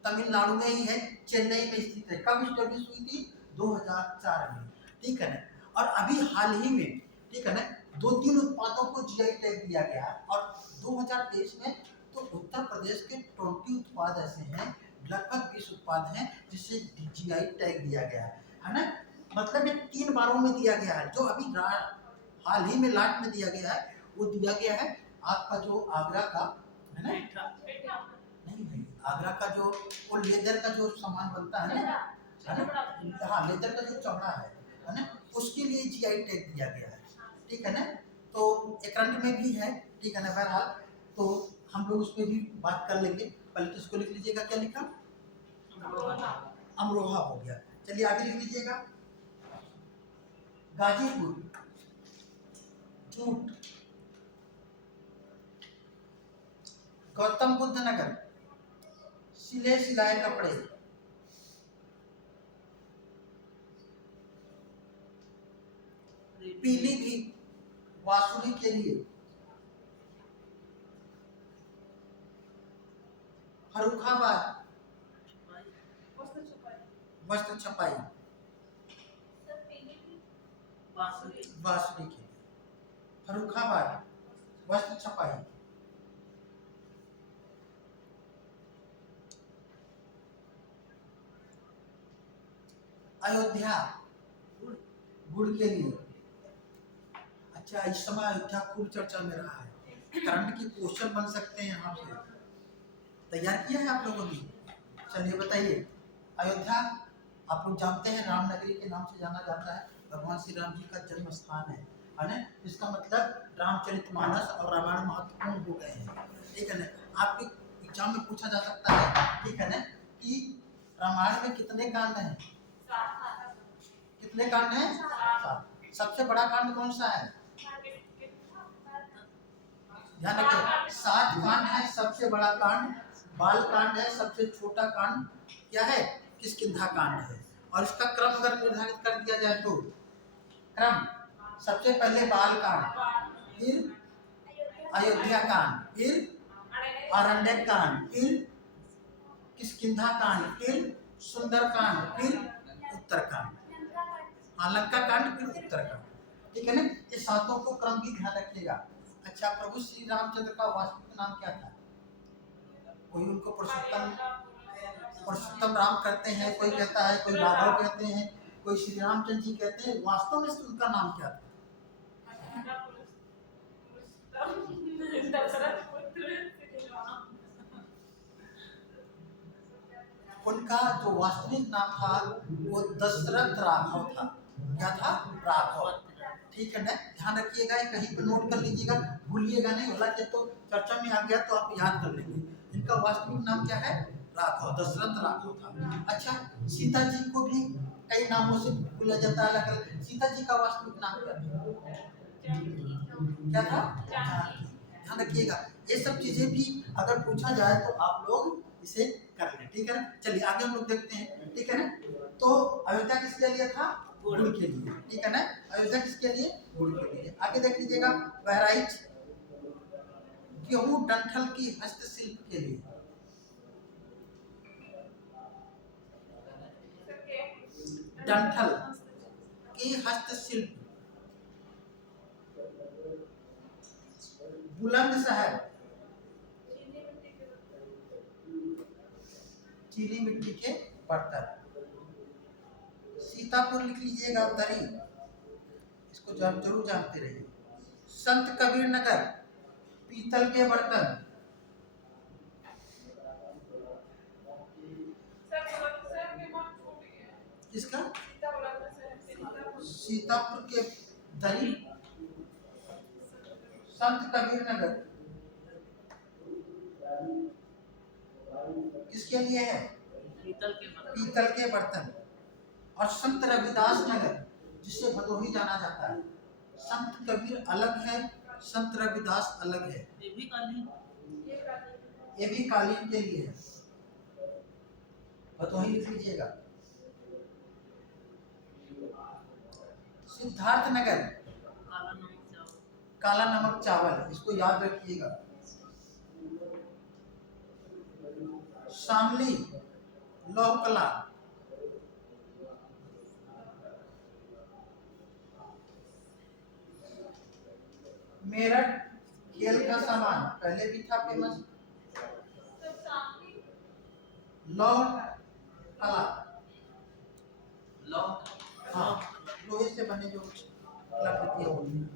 तमिलनाडु में ही है, चेन्नई में स्थित है। कब स्टेब्लिश हुई थी? 2004 में। ठीक है ना। और अभी हाल ही में, ठीक है ना, 2-3 उत्पादों को जीआई टैग दिया गया है। और 2023 में तो उत्तर प्रदेश के 20 उत्पाद ऐसे हैं, लगभग 20 उत्पाद हैं जिसे जीआई टैग दिया गया है ना। मतलब ये 3 बारों में दिया गया है। जो अभी हाल ही में लाट में दिया गया है वो दिया गया है आपका जो आगरा का है ना, नहीं भाई, आगरा का जो वो लेदर का जो सामान बनता है ना, हाँ लेदर का जो चमड़ा है ना, उसके लिए जीआई टैग दिया गया है। ठीक है ना। तो एकरंट में भी है। ठीक है ना। बहरहाल तो हम लोग उस पर भी बात कर लेंगे। पहले तो इसको लिख लीजिएगा, क्या लिखा? अमरोहा हो गया। चलिए आगे लिख लीजिएगा। गाजीपुर, जूट। गौतम बुद्ध नगर, सिले सिलाए कपड़े। पीलीभीत, वासुरी के लिए। फर्रुखाबाद, वस्त्र छपाई। वासुरी के लिए। फर्रुखाबाद, वस्त्र छपाई। अयोध्या, गुड़ के लिए। अच्छा, इस समय अयोध्या खूब चर्चा में रहा है। करंट की क्वेश्चन बन सकते हैं यहाँ से, तैयार किया है आप लोगों ने? चलिए बताइए। अयोध्या आप लोग जानते हैं राम नगरी के नाम से जाना जाता है, भगवान श्री राम जी का जन्म स्थान है ना। इसका मतलब रामचरितमानस और रामायण महत्वपूर्ण हो गए हैं। ठीक है ना। आपके एग्जाम में पूछा जा सकता है, ठीक है ना, कि रामायण में कितने कांड हैं? कितने कांड हैं? 7। सबसे बड़ा कांड कौन सा है? ध्यान रखिए 7 कांड है। सबसे बड़ा कांड बाल कांड है, सबसे छोटा कांड क्या है? किष्किंधा कांड है। और इसका क्रम अगर निर्धारित कर दिया जाए तो क्रम सबसे पहले बाल कांड, फिर अयोध्या कांड, फिर आरण्यक कांड, फिर किष्किंधा कांड, फिर सुंदर कांड, फिर उत्तर कांड, लंका कांड, फिर उत्तर कांड। ठीक है ना। ये 7 को क्रम भी ध्यान रखिएगा। अच्छा, प्रभु श्री रामचंद्र का वास्तविक नाम क्या था? कोई उनको पुरुषोत्तम राम कहते हैं, कोई कहता है, कोई राघव कहते हैं, कोई श्री रामचंद्र जी कहते हैं। वास्तव में उनका नाम क्या था? उनका जो वास्तविक नाम था वो दशरथ राघव था। क्या था? राघव। ठीक है ना। ध्यान रखिएगा, कहीं पर नोट कर लीजिएगा, भूलिएगा नहीं। होला कि तो चर्चा में आ गया तो आप याद कर लेंगे। इनका वास्तविक नाम क्या है? राघव, दशरथ राघव था। अच्छा, सीता जी को भी कई नामों से बुलाया जाता है अलग अलग। सीता जी का वास्तविक नाम क्या था? क्या था? जानकी। ध्यान रखिएगा, ये सब चीजें भी अगर पूछा जाए तो आप लोग इसे कर लें, ठीक है ना। चलिए आगे हम लोग देखते हैं, ठीक है ना। तो अयोध्या किसके लिए था? गुड़ के लिए, ठीक है ना। अयोध्या किसके लिए? गुड़ के लिए। आगे देख लीजिएगा, बहराइच गेहूं डंठल की हस्तशिल्प के लिए। डंठल की हस्तशिल्प, बुलंदशहर चीनी मिट्टी के बर्तन। सीतापुर लिख लीजिएगा, दरी, इसको जरूर जानते रहिए। संत कबीर नगर पीतल के बर्तन। किसका? सीतापुर के दरी, संत कबीर नगर किसके लिए है? पीतल के बर्तन। और संत रविदास नगर, जिसे भदोही जाना जाता है। संत कबीर अलग है, संत रविदास अलग है। ये भी कालीन के लिए है, भदोही लिख लीजिएगा। सिद्धार्थ नगर काला नमक चावल, इसको याद रखिएगा। शामली लौह कला। मेरठ खेल का सामान, पहले भी था फेमस। लौह कला, हाँ, लोहे से बने जो कलाकृतियां होती हैं।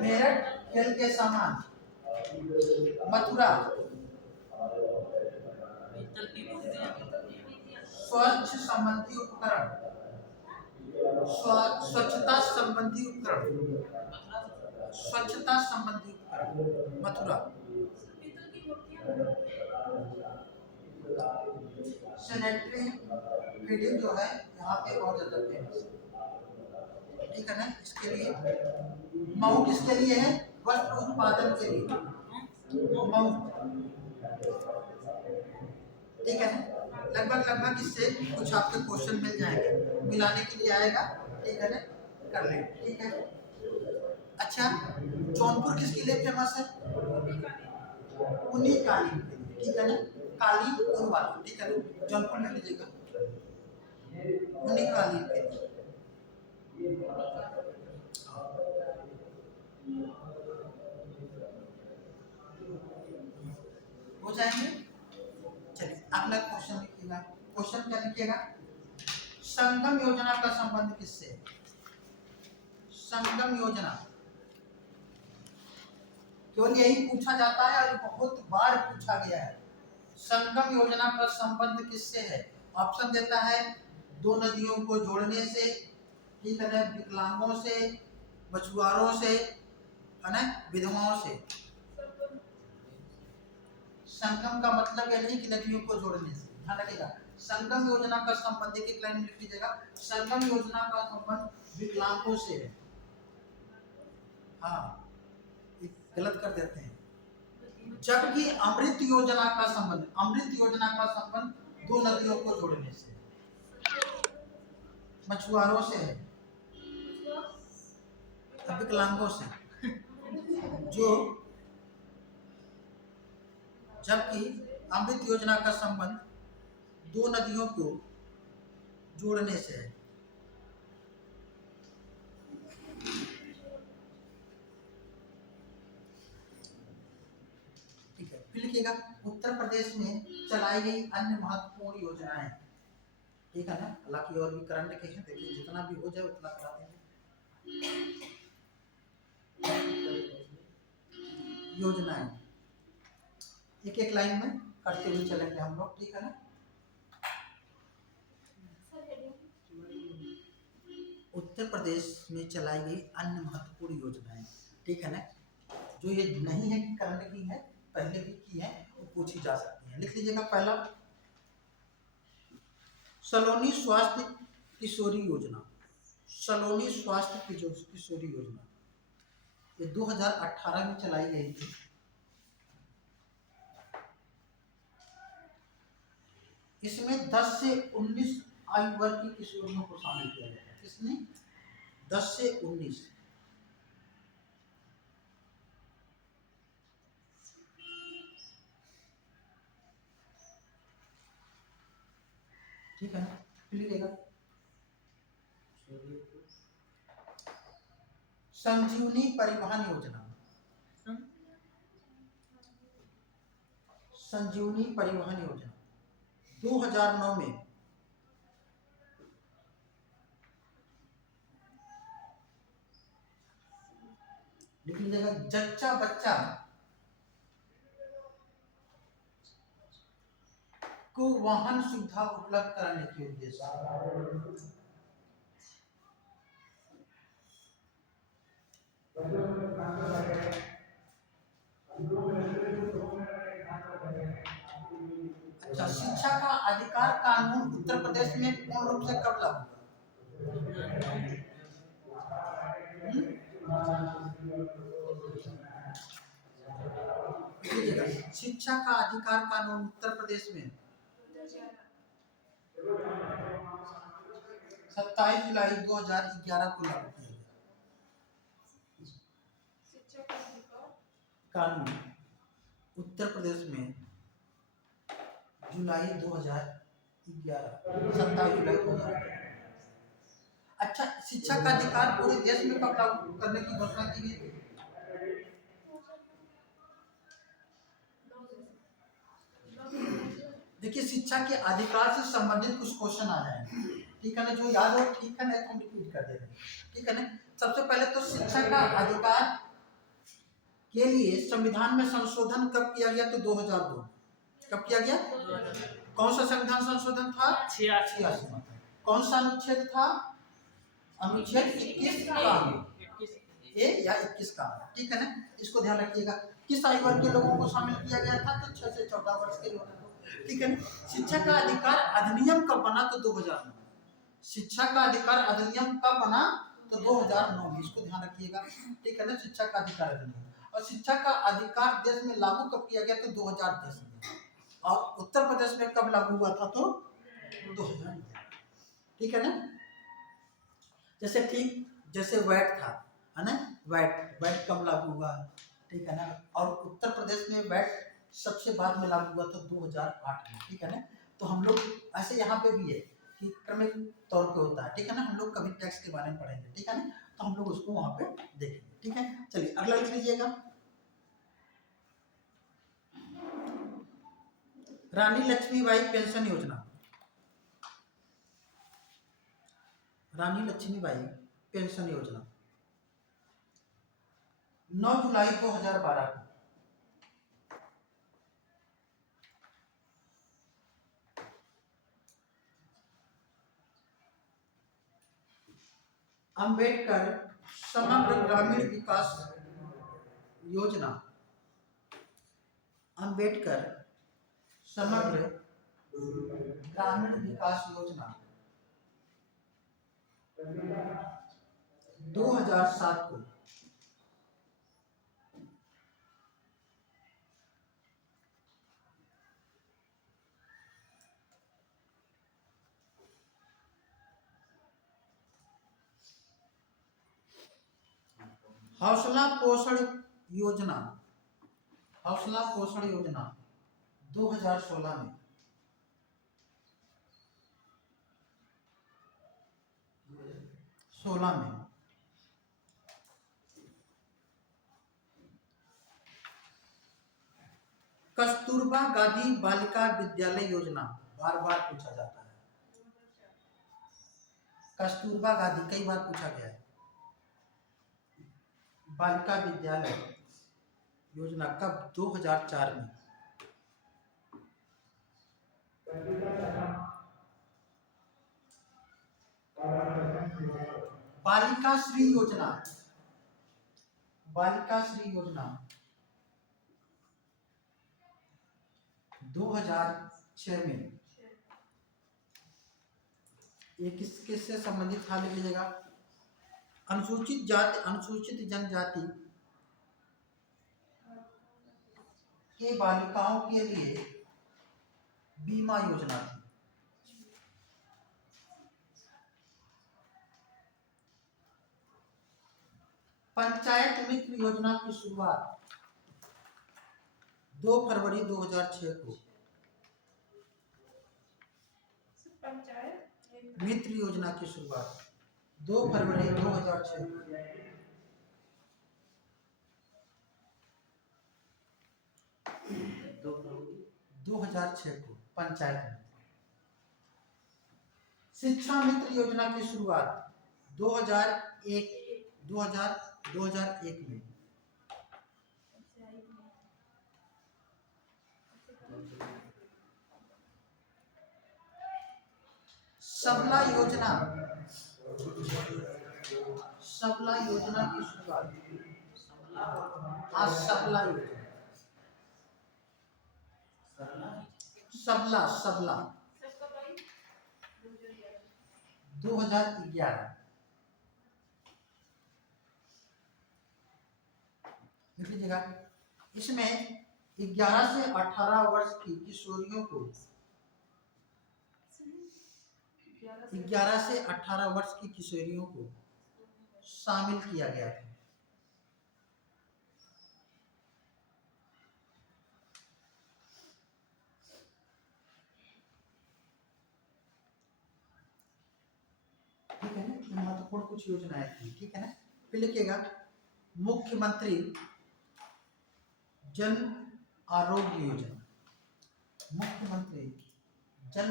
मेरठ खेल के सामान। मथुरा स्वच्छ संबंधी उपकरण, स्वच्छता संबंधी उपकरण, स्वच्छता संबंधी उपकरण मथुरा। सैनिटरी फीडिंग जो है यहाँ पे बहुत ज्यादा फेमस है, ठीक है ना। इसके लिए मऊ किसके लिए है? वस्त्र उत्पादन के लिए, मऊ, ठीक है ना। लगभग इससे कुछ आपके क्वेश्चन मिल जाएंगे, मिलाने के लिए आएगा, ठीक है ना, कर लेंगे, ठीक है। अच्छा, जौनपुर किसके लिए फेमस है? ऊनी कालीन के लिए, ठीक है ना, कालीन ऊन वाला, ठीक है ना। जौनपुर लिख लीजिएगा, ऊनी कालीन के लिए। हो जाएंगे। चलिए अगला क्वेश्चन लिखिएगा। क्वेश्चन क्या लिखिएगा? संगम योजना का संबंध किससे है? संगम योजना केवल यही पूछा जाता है और बहुत बार पूछा गया है। संगम योजना का संबंध किससे है? ऑप्शन देता है, दो नदियों को जोड़ने से, ठीक है ना, विकलांगों से, मछुआरों से, है ना, विधवाओं से। संगम का मतलब यह नहीं कि नदियों को जोड़ने से, ध्यान रखिएगा। संगम योजना का संबंध एक लाइन में लिख लीजिएगा, संगम योजना का संबंध विकलांगों से है। हाँ, गलत कर देते हैं। जबकि अमृत योजना का संबंध, अमृत योजना का संबंध दो नदियों को जोड़ने से, मछुआरों से है, विकलांगों से। जो जबकि अमृत योजना का संबंध दो नदियों को जोड़ने से है। ठीक है, फिर लिखिएगा, उत्तर प्रदेश में चलाई गई अन्य महत्वपूर्ण योजनाएं, ठीक है ना। हालांकि और भी करंट के हैं, देखिए जितना भी हो जाए उतना करा देंगे। योजनाएं एक एक लाइन में करते हुए चलेंगे हम लोग, ठीक है ना। उत्तर प्रदेश में चलाई गई अन्य महत्वपूर्ण योजनाएं, ठीक है ना। जो ये नहीं है कि करंट की है, पहले भी की है, वो पूछी जा सकती है। लिख लीजिएगा, पहला सलोनी स्वास्थ्य किशोरी योजना, सलोनी स्वास्थ्य किशोरी योजना, ये 2018 में चलाई गई थी। इसमें 10 से 19 आयु वर्ग की किशोरियों को शामिल किया गया है। किसने? 10 से 19। ठीक है ना, लिखिएगा। संजीवनी परिवहन योजना, संजीवनी परिवहन योजना 2009 में लिख लीजिएगा। जच्चा बच्चा को वाहन सुविधा उपलब्ध कराने के उद्देश्य अच्छा, शिक्षा का अधिकार कानून उत्तर प्रदेश में पूर्ण रूप से कब लागू हुआ? शिक्षा का अधिकार कानून उत्तर प्रदेश में 27 जुलाई 2011 को लागू किया गया। शिक्षा का अधिकार कानून उत्तर प्रदेश में जुलाई 2011, 27 जुलाई 2011। अच्छा, शिक्षा का अधिकार पूरे देश में कब लागू करने की घोषणा की गई? देखिए, शिक्षा के अधिकार से संबंधित कुछ क्वेश्चन आ जाएंगे, ठीक है ना, जो याद हो ठीक है, नहीं तो हम रिपीट कर दे रहे हैं, ठीक है ना। सबसे पहले तो शिक्षा का अधिकार के लिए संविधान में संशोधन कब किया गया? तो 2002। कब किया गया? कौन सा संविधान संशोधन था? 86 में। कौन सा अनुच्छेद था? अनुच्छेद 21 का ए या 21 का, ठीक है ना, इसको ध्यान रखिएगा। किस आयु वर्ग के लोगों को शामिल किया गया था? तो 6 से 14 वर्ष के लोगों को, ठीक है ना। शिक्षा का अधिकार अधिनियम कब बना? तो 2009। शिक्षा का अधिकार अधिनियम कब बना? तो 2009 में, इसको ध्यान रखिएगा, ठीक है ना। शिक्षा का अधिकार अधिनियम, और शिक्षा का अधिकार देश में लागू कब किया गया? तो 2010 में। और उत्तर प्रदेश में कब लागू हुआ था? तो 2000, ठीक है ना। जैसे ठीक जैसे वैट था, है ना, वैट कब लागू हुआ? ठीक है ना। और उत्तर प्रदेश में वैट सबसे बाद में लागू हुआ था 2008 में, ठीक है ना। तो हम लोग ऐसे यहाँ पे भी है कि क्रमिक तौर पे होता है, ठीक है ना। हम लोग कभी टैक्स के बारे में पढ़ेंगे, ठीक है ना, तो हम लोग उसको वहाँ पे देखेंगे, ठीक है। चलिए अगला लिख लीजिएगा। रानी लक्ष्मीबाई पेंशन योजना, रानी लक्ष्मीबाई पेंशन योजना 9 जुलाई 2012 को अंबेडकर समग्र ग्रामीण विकास योजना, अंबेडकर समग्र ग्रामीण विकास योजना 2007 को हौसला पोषण योजना, हौसला पोषण योजना 2016 में, 16 में। कस्तूरबा गांधी बालिका विद्यालय योजना, बार बार पूछा जाता है। कस्तूरबा गांधी कई बार पूछा गया है। बालिका विद्यालय योजना कब? 2004 में। बालिका श्री योजना, बालिका श्री योजना 2006 में। ये किससे संबंधित था? लिख लीजिएगा। अनुसूचित जाति अनुसूचित जनजाति के बालिकाओं के लिए बीमा योजना थी। पंचायत मित्र योजना की शुरुआत 2 फरवरी 2006 को। पंचायत मित्र योजना की शुरुआत 2 फरवरी 2006 को। दो फरवरी 2006 को पंचायत मित्र। शिक्षा मित्र योजना की शुरुआत 2001 में। सबला योजना की शुरुआत सबला योजना सबला 2011। लिख लीजिएगा। इसमें 11 से 18 वर्ष की किशोरियों को 11 से 18 वर्ष की किशोरियों को शामिल किया गया था। ठीक है ना, महत्वपूर्ण कुछ योजनाएं थी। ठीक है ना, फिर लिखिएगा मुख्यमंत्री जन आरोग्य योजना। मुख्यमंत्री जन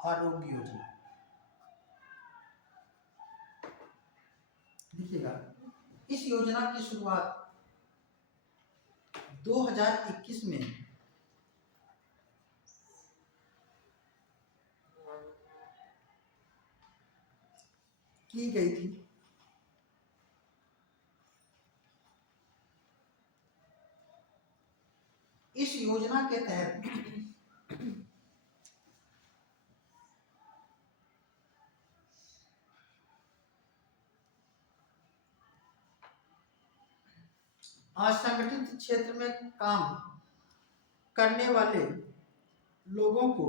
आरोग्य योजना लिखिएगा। इस योजना की शुरुआत 2021 में की गई थी। इस योजना के तहत असंगठित क्षेत्र में काम करने वाले लोगों को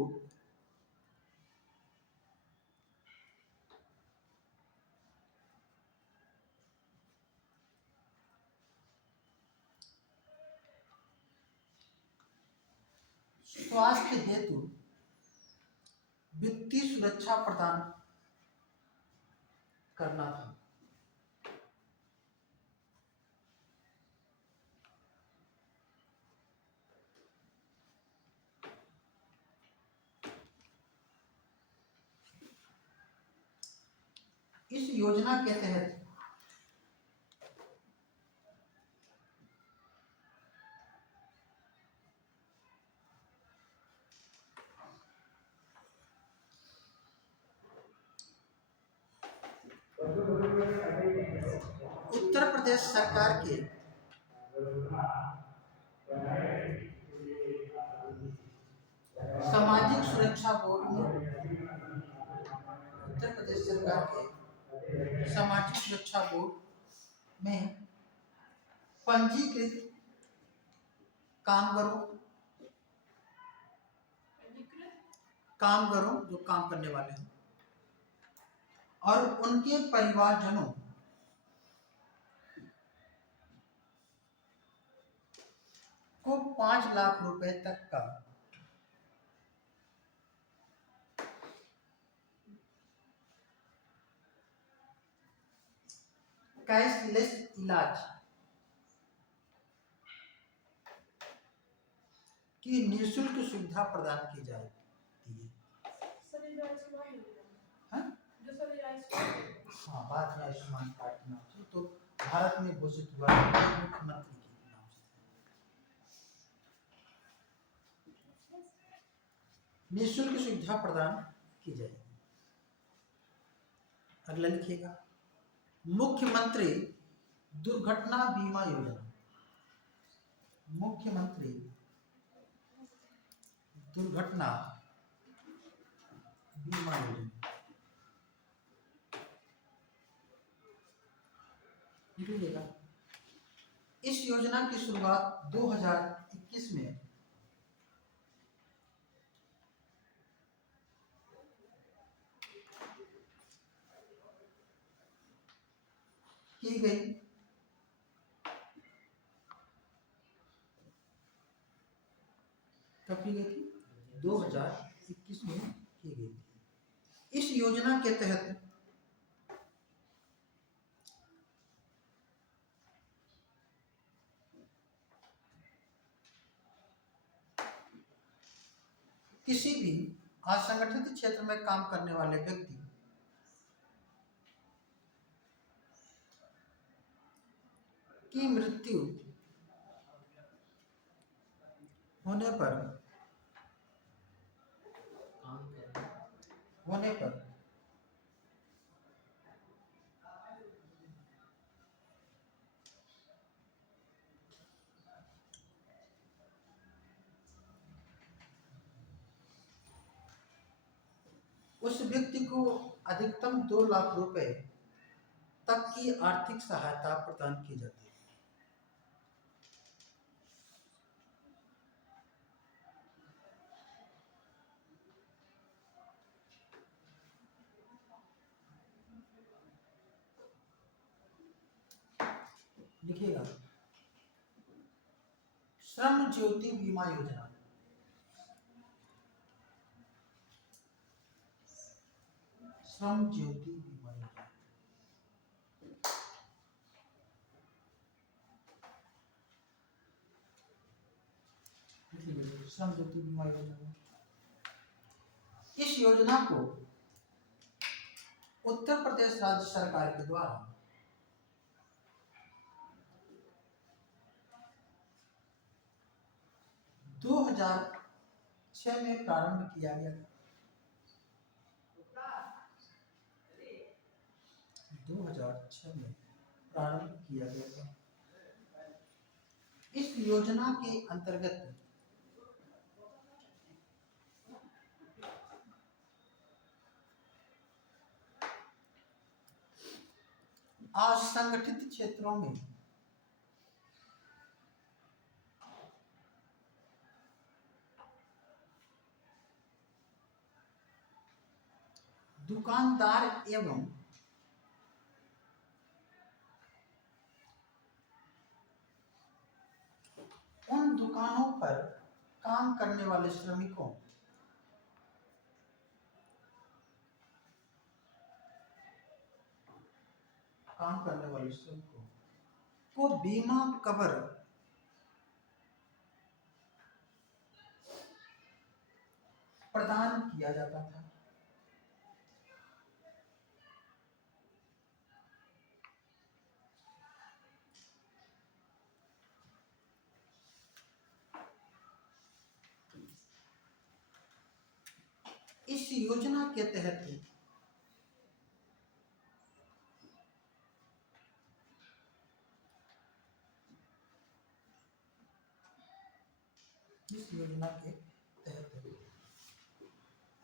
स्वास्थ्य हेतु वित्तीय सुरक्षा प्रदान करना था। इस योजना के तहत उत्तर प्रदेश सरकार के सामाजिक सुरक्षा बोर्ड में उत्तर प्रदेश सरकार के सामाजिक सुरक्षा बोर्ड में पंजीकृत कामगारों जो काम करने वाले हैं और उनके परिवारजनों को 5 लाख रुपए तक का कैशलेस इलाज की निःशुल्क सुविधा प्रदान की जाएगी। हाँ? हाँ, बात है आयुष्मान कार्ड के नाम से, तो भारत में घोषित हुआ है मुख्यमंत्री के नाम से। निःशुल्क सुविधा प्रदान की जाएगी। अगला लिखिएगा मुख्यमंत्री दुर्घटना बीमा योजना। मुख्यमंत्री दुर्घटना बीमा योजना लीजिएगा। इस योजना की शुरुआत 2021 में की गई। कब की गई थी? 2021 में की गई थी। इस योजना के तहत किसी भी असंगठित क्षेत्र में काम करने वाले व्यक्ति की मृत्यु होने पर उस व्यक्ति को अधिकतम 2 लाख रुपए तक की आर्थिक सहायता प्रदान की जाती है। लिखिएगा, श्रम ज्योति बीमा योजना। श्रम ज्योति बीमा योजना। श्रम ज्योति बीमा योजना। इस योजना को उत्तर प्रदेश राज्य सरकार के द्वारा 2006 में प्रारंभ किया गया था। 2006 में प्रारंभ किया गया था। इस योजना के अंतर्गत असंगठित क्षेत्रों में दुकानदार एवं उन दुकानों पर काम करने वाले श्रमिकों को बीमा कवर प्रदान किया जाता था। इस योजना के तहत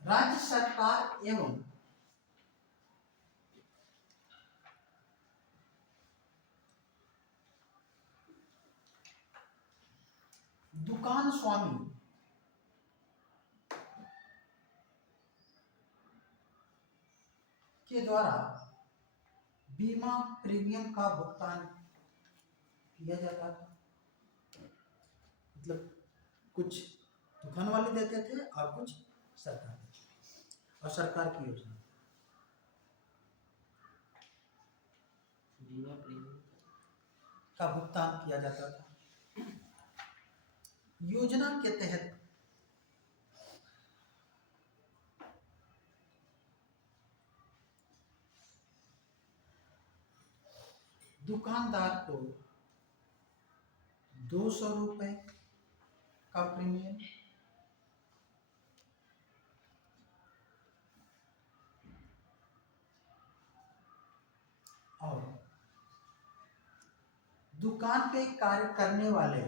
राज्य सरकार एवं दुकान स्वामी के द्वारा बीमा प्रीमियम का भुगतान किया जाता था। मतलब कुछ दुकान वाले देते थे और कुछ सरकार देती थी। और सरकार की योजना बीमा प्रीमियम का भुगतान किया जाता था। योजना के तहत दुकानदार को 200 रुपए का प्रीमियम और दुकान पे कार्य करने वाले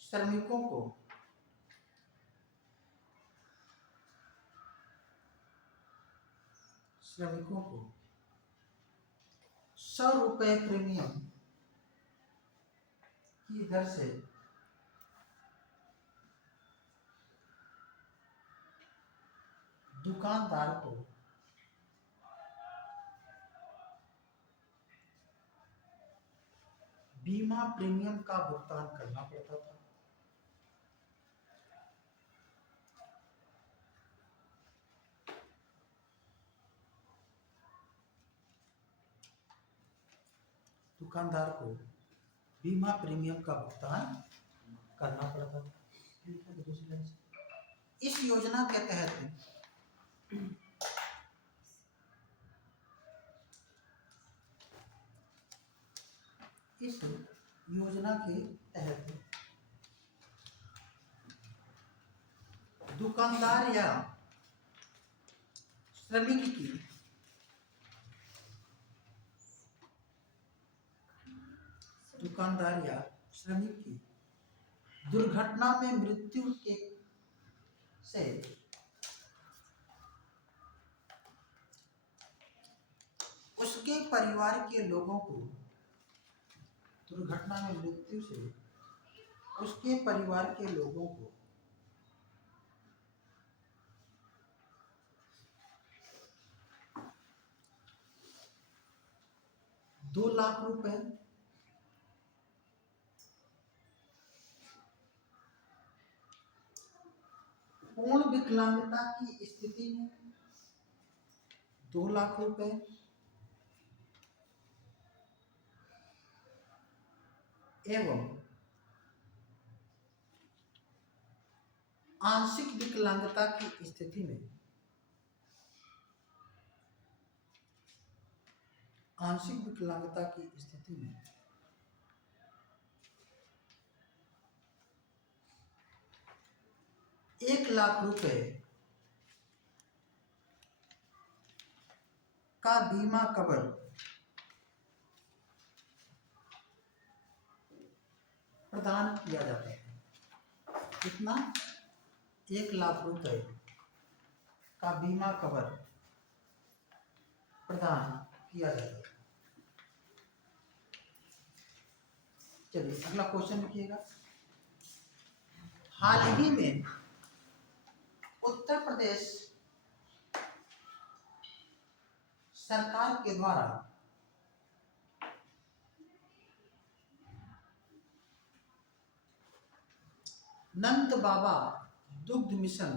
श्रमिकों को श्रमिकों को 100 रुपये प्रीमियम की दर से दुकानदार को बीमा प्रीमियम का भुगतान करना पड़ता था। दुकानदार को बीमा प्रीमियम का भुगतान करना पड़ता था। दूसरी लाइन से, इस योजना के तहत दुकानदार या श्रमिक की दुर्घटना में मृत्यु से उसके परिवार के लोगों को 2 लाख रुपए पूर्ण विकलांगता की स्थिति में 2 लाख रुपए एवं आंशिक विकलांगता की स्थिति में 1 लाख रुपए का बीमा कवर प्रदान किया जाता है। कितना? 1 लाख रुपए का बीमा कवर प्रदान किया जाता है। चलिए अगला क्वेश्चन लिखिएगा। हाल ही में उत्तर प्रदेश सरकार के द्वारा नंद बाबा दुग्ध मिशन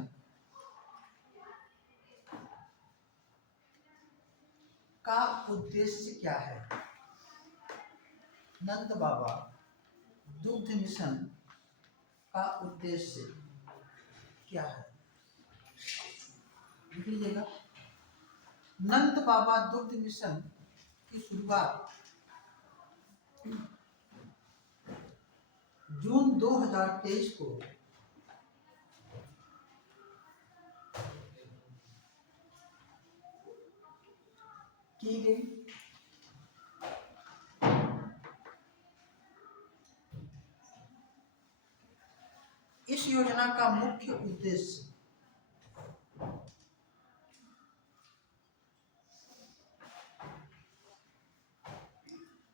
का उद्देश्य क्या है? नंद बाबा दुग्ध मिशन का उद्देश्य क्या है? लिख लीजिएगा। नंद बाबा दुग्ध मिशन की शुरुआत जून 2023 को की गई। इस योजना का मुख्य उद्देश्य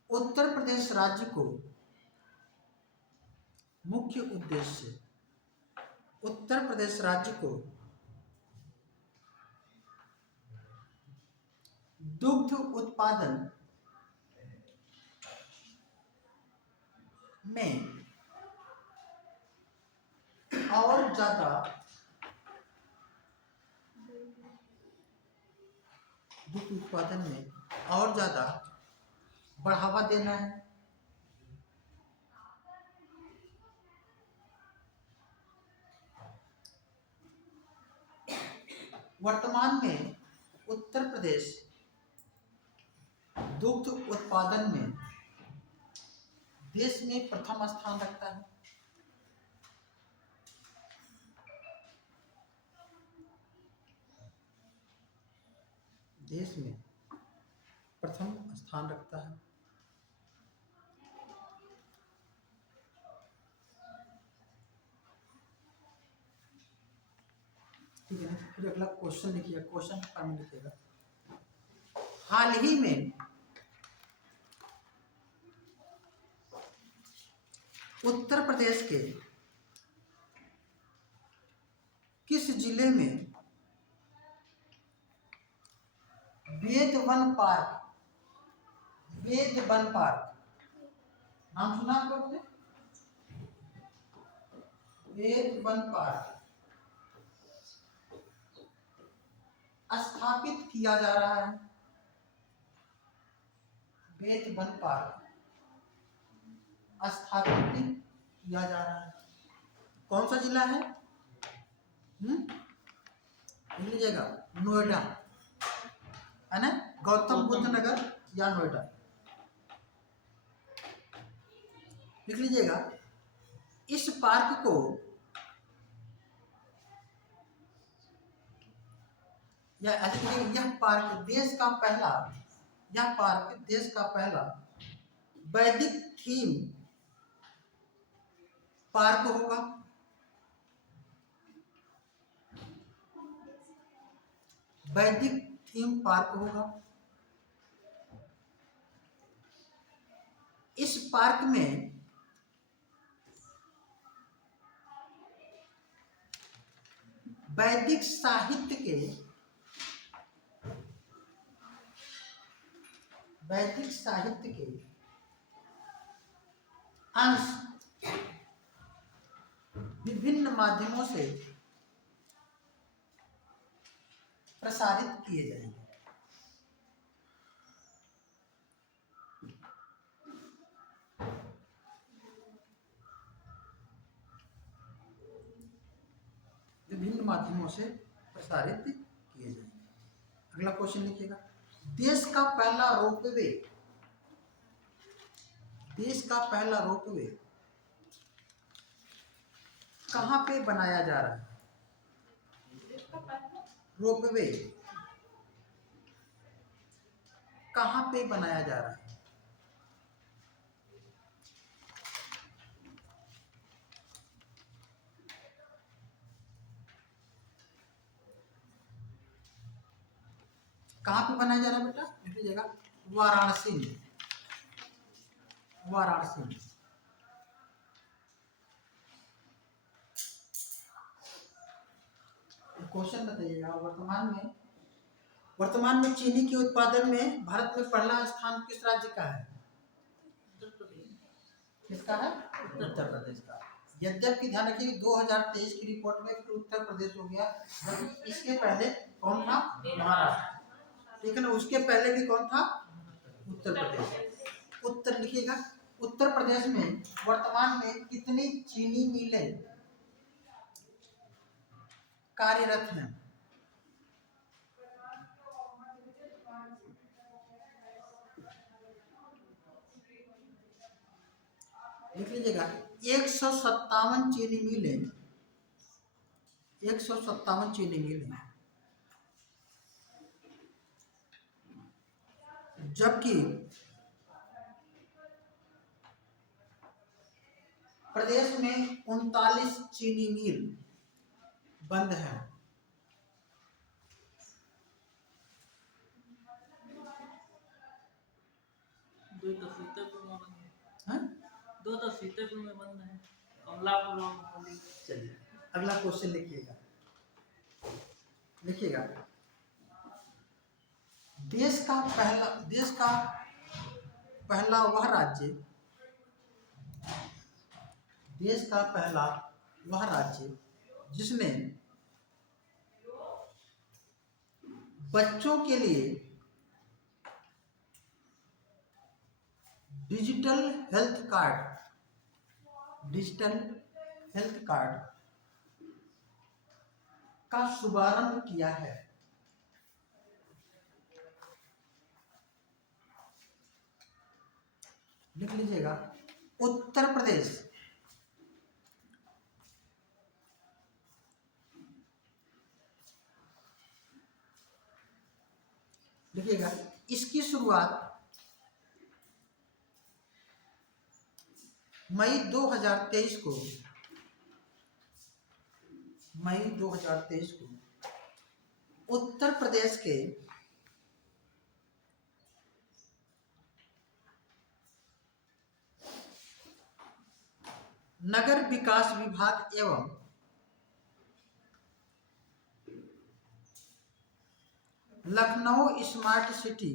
उत्तर प्रदेश राज्य को दुग्ध उत्पादन में और ज्यादा बढ़ावा देना है। वर्तमान में उत्तर प्रदेश दुग्ध उत्पादन में देश में प्रथम स्थान रखता है। ठीक है ना। फिर अगला क्वेश्चन लिखिए। क्वेश्चन फॉर्म लिखिएगा। हाल ही में उत्तर प्रदेश के किस जिले में वेद वन पार्क नाम सुना आप लोगों ने? वेद वन पार्क स्थापित किया जा रहा है? वेद वन पार्क स्थापित किया जा रहा है। कौन सा जिला है? लिख लीजिएगा, नोएडा है ना, गौतम बुद्ध नगर या नोएडा, लिख लीजिएगा। इस पार्क को या यह पार्क देश का पहला वैदिक थीम पार्क होगा। वैदिक थीम पार्क होगा। इस पार्क में वैदिक साहित्य के अंश विभिन्न माध्यमों से प्रसारित किए जाएंगे। विभिन्न माध्यमों से प्रसारित किए जाएंगे। अगला क्वेश्चन लिखिएगा। देश का पहला रोपवे कहाँ पे बनाया जा रहा है? रोपवे कहाँ पे बनाया जा रहा है? कहाँ पे बनाया जा रहा है बेटा? लिख लीजिएगा, वाराणसी में। क्वेश्चन बताइएगा। वर्तमान में चीनी के उत्पादन में भारत में पहला स्थान किस राज्य का है? किसका है? उत्तर प्रदेश का। यद्यपि ध्यान रखिए 2023 की रिपोर्ट में फिर उत्तर प्रदेश हो गया, जबकि इसके पहले कौन था? महाराष्ट्र। ठीक है ना, उसके पहले भी कौन था? उत्तर प्रदेश। उत्तर लिखिएगा। उत्तर प्रदेश में वर्तमान में कितनी चीनी मिलें कार्यरत हैं? लिख लीजिएगा, 157 चीनी मिलें, 157 चीनी मिलें। जबकि प्रदेश में 39 चीनी मिल बंद है। दो तो सीतापुर में बंद है, कमलापुर में। चलिए अगला क्वेश्चन लिखिएगा। देश का पहला वह राज्य जिसने बच्चों के लिए डिजिटल हेल्थ कार्ड का शुभारंभ किया है। लिख लीजिएगा, उत्तर प्रदेश। लिखिएगा, इसकी शुरुआत मई 2023 को उत्तर प्रदेश के नगर विकास विभाग एवं लखनऊ स्मार्ट सिटी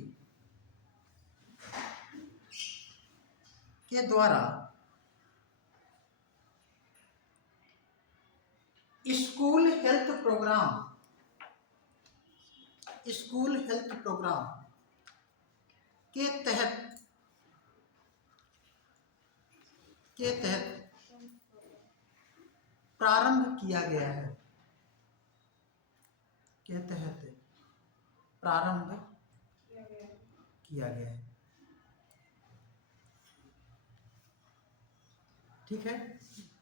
के द्वारा स्कूल हेल्थ प्रोग्राम के तहत प्रारंभ किया गया है। ठीक है,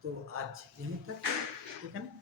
तो आज यहीं तक, ठीक है ना।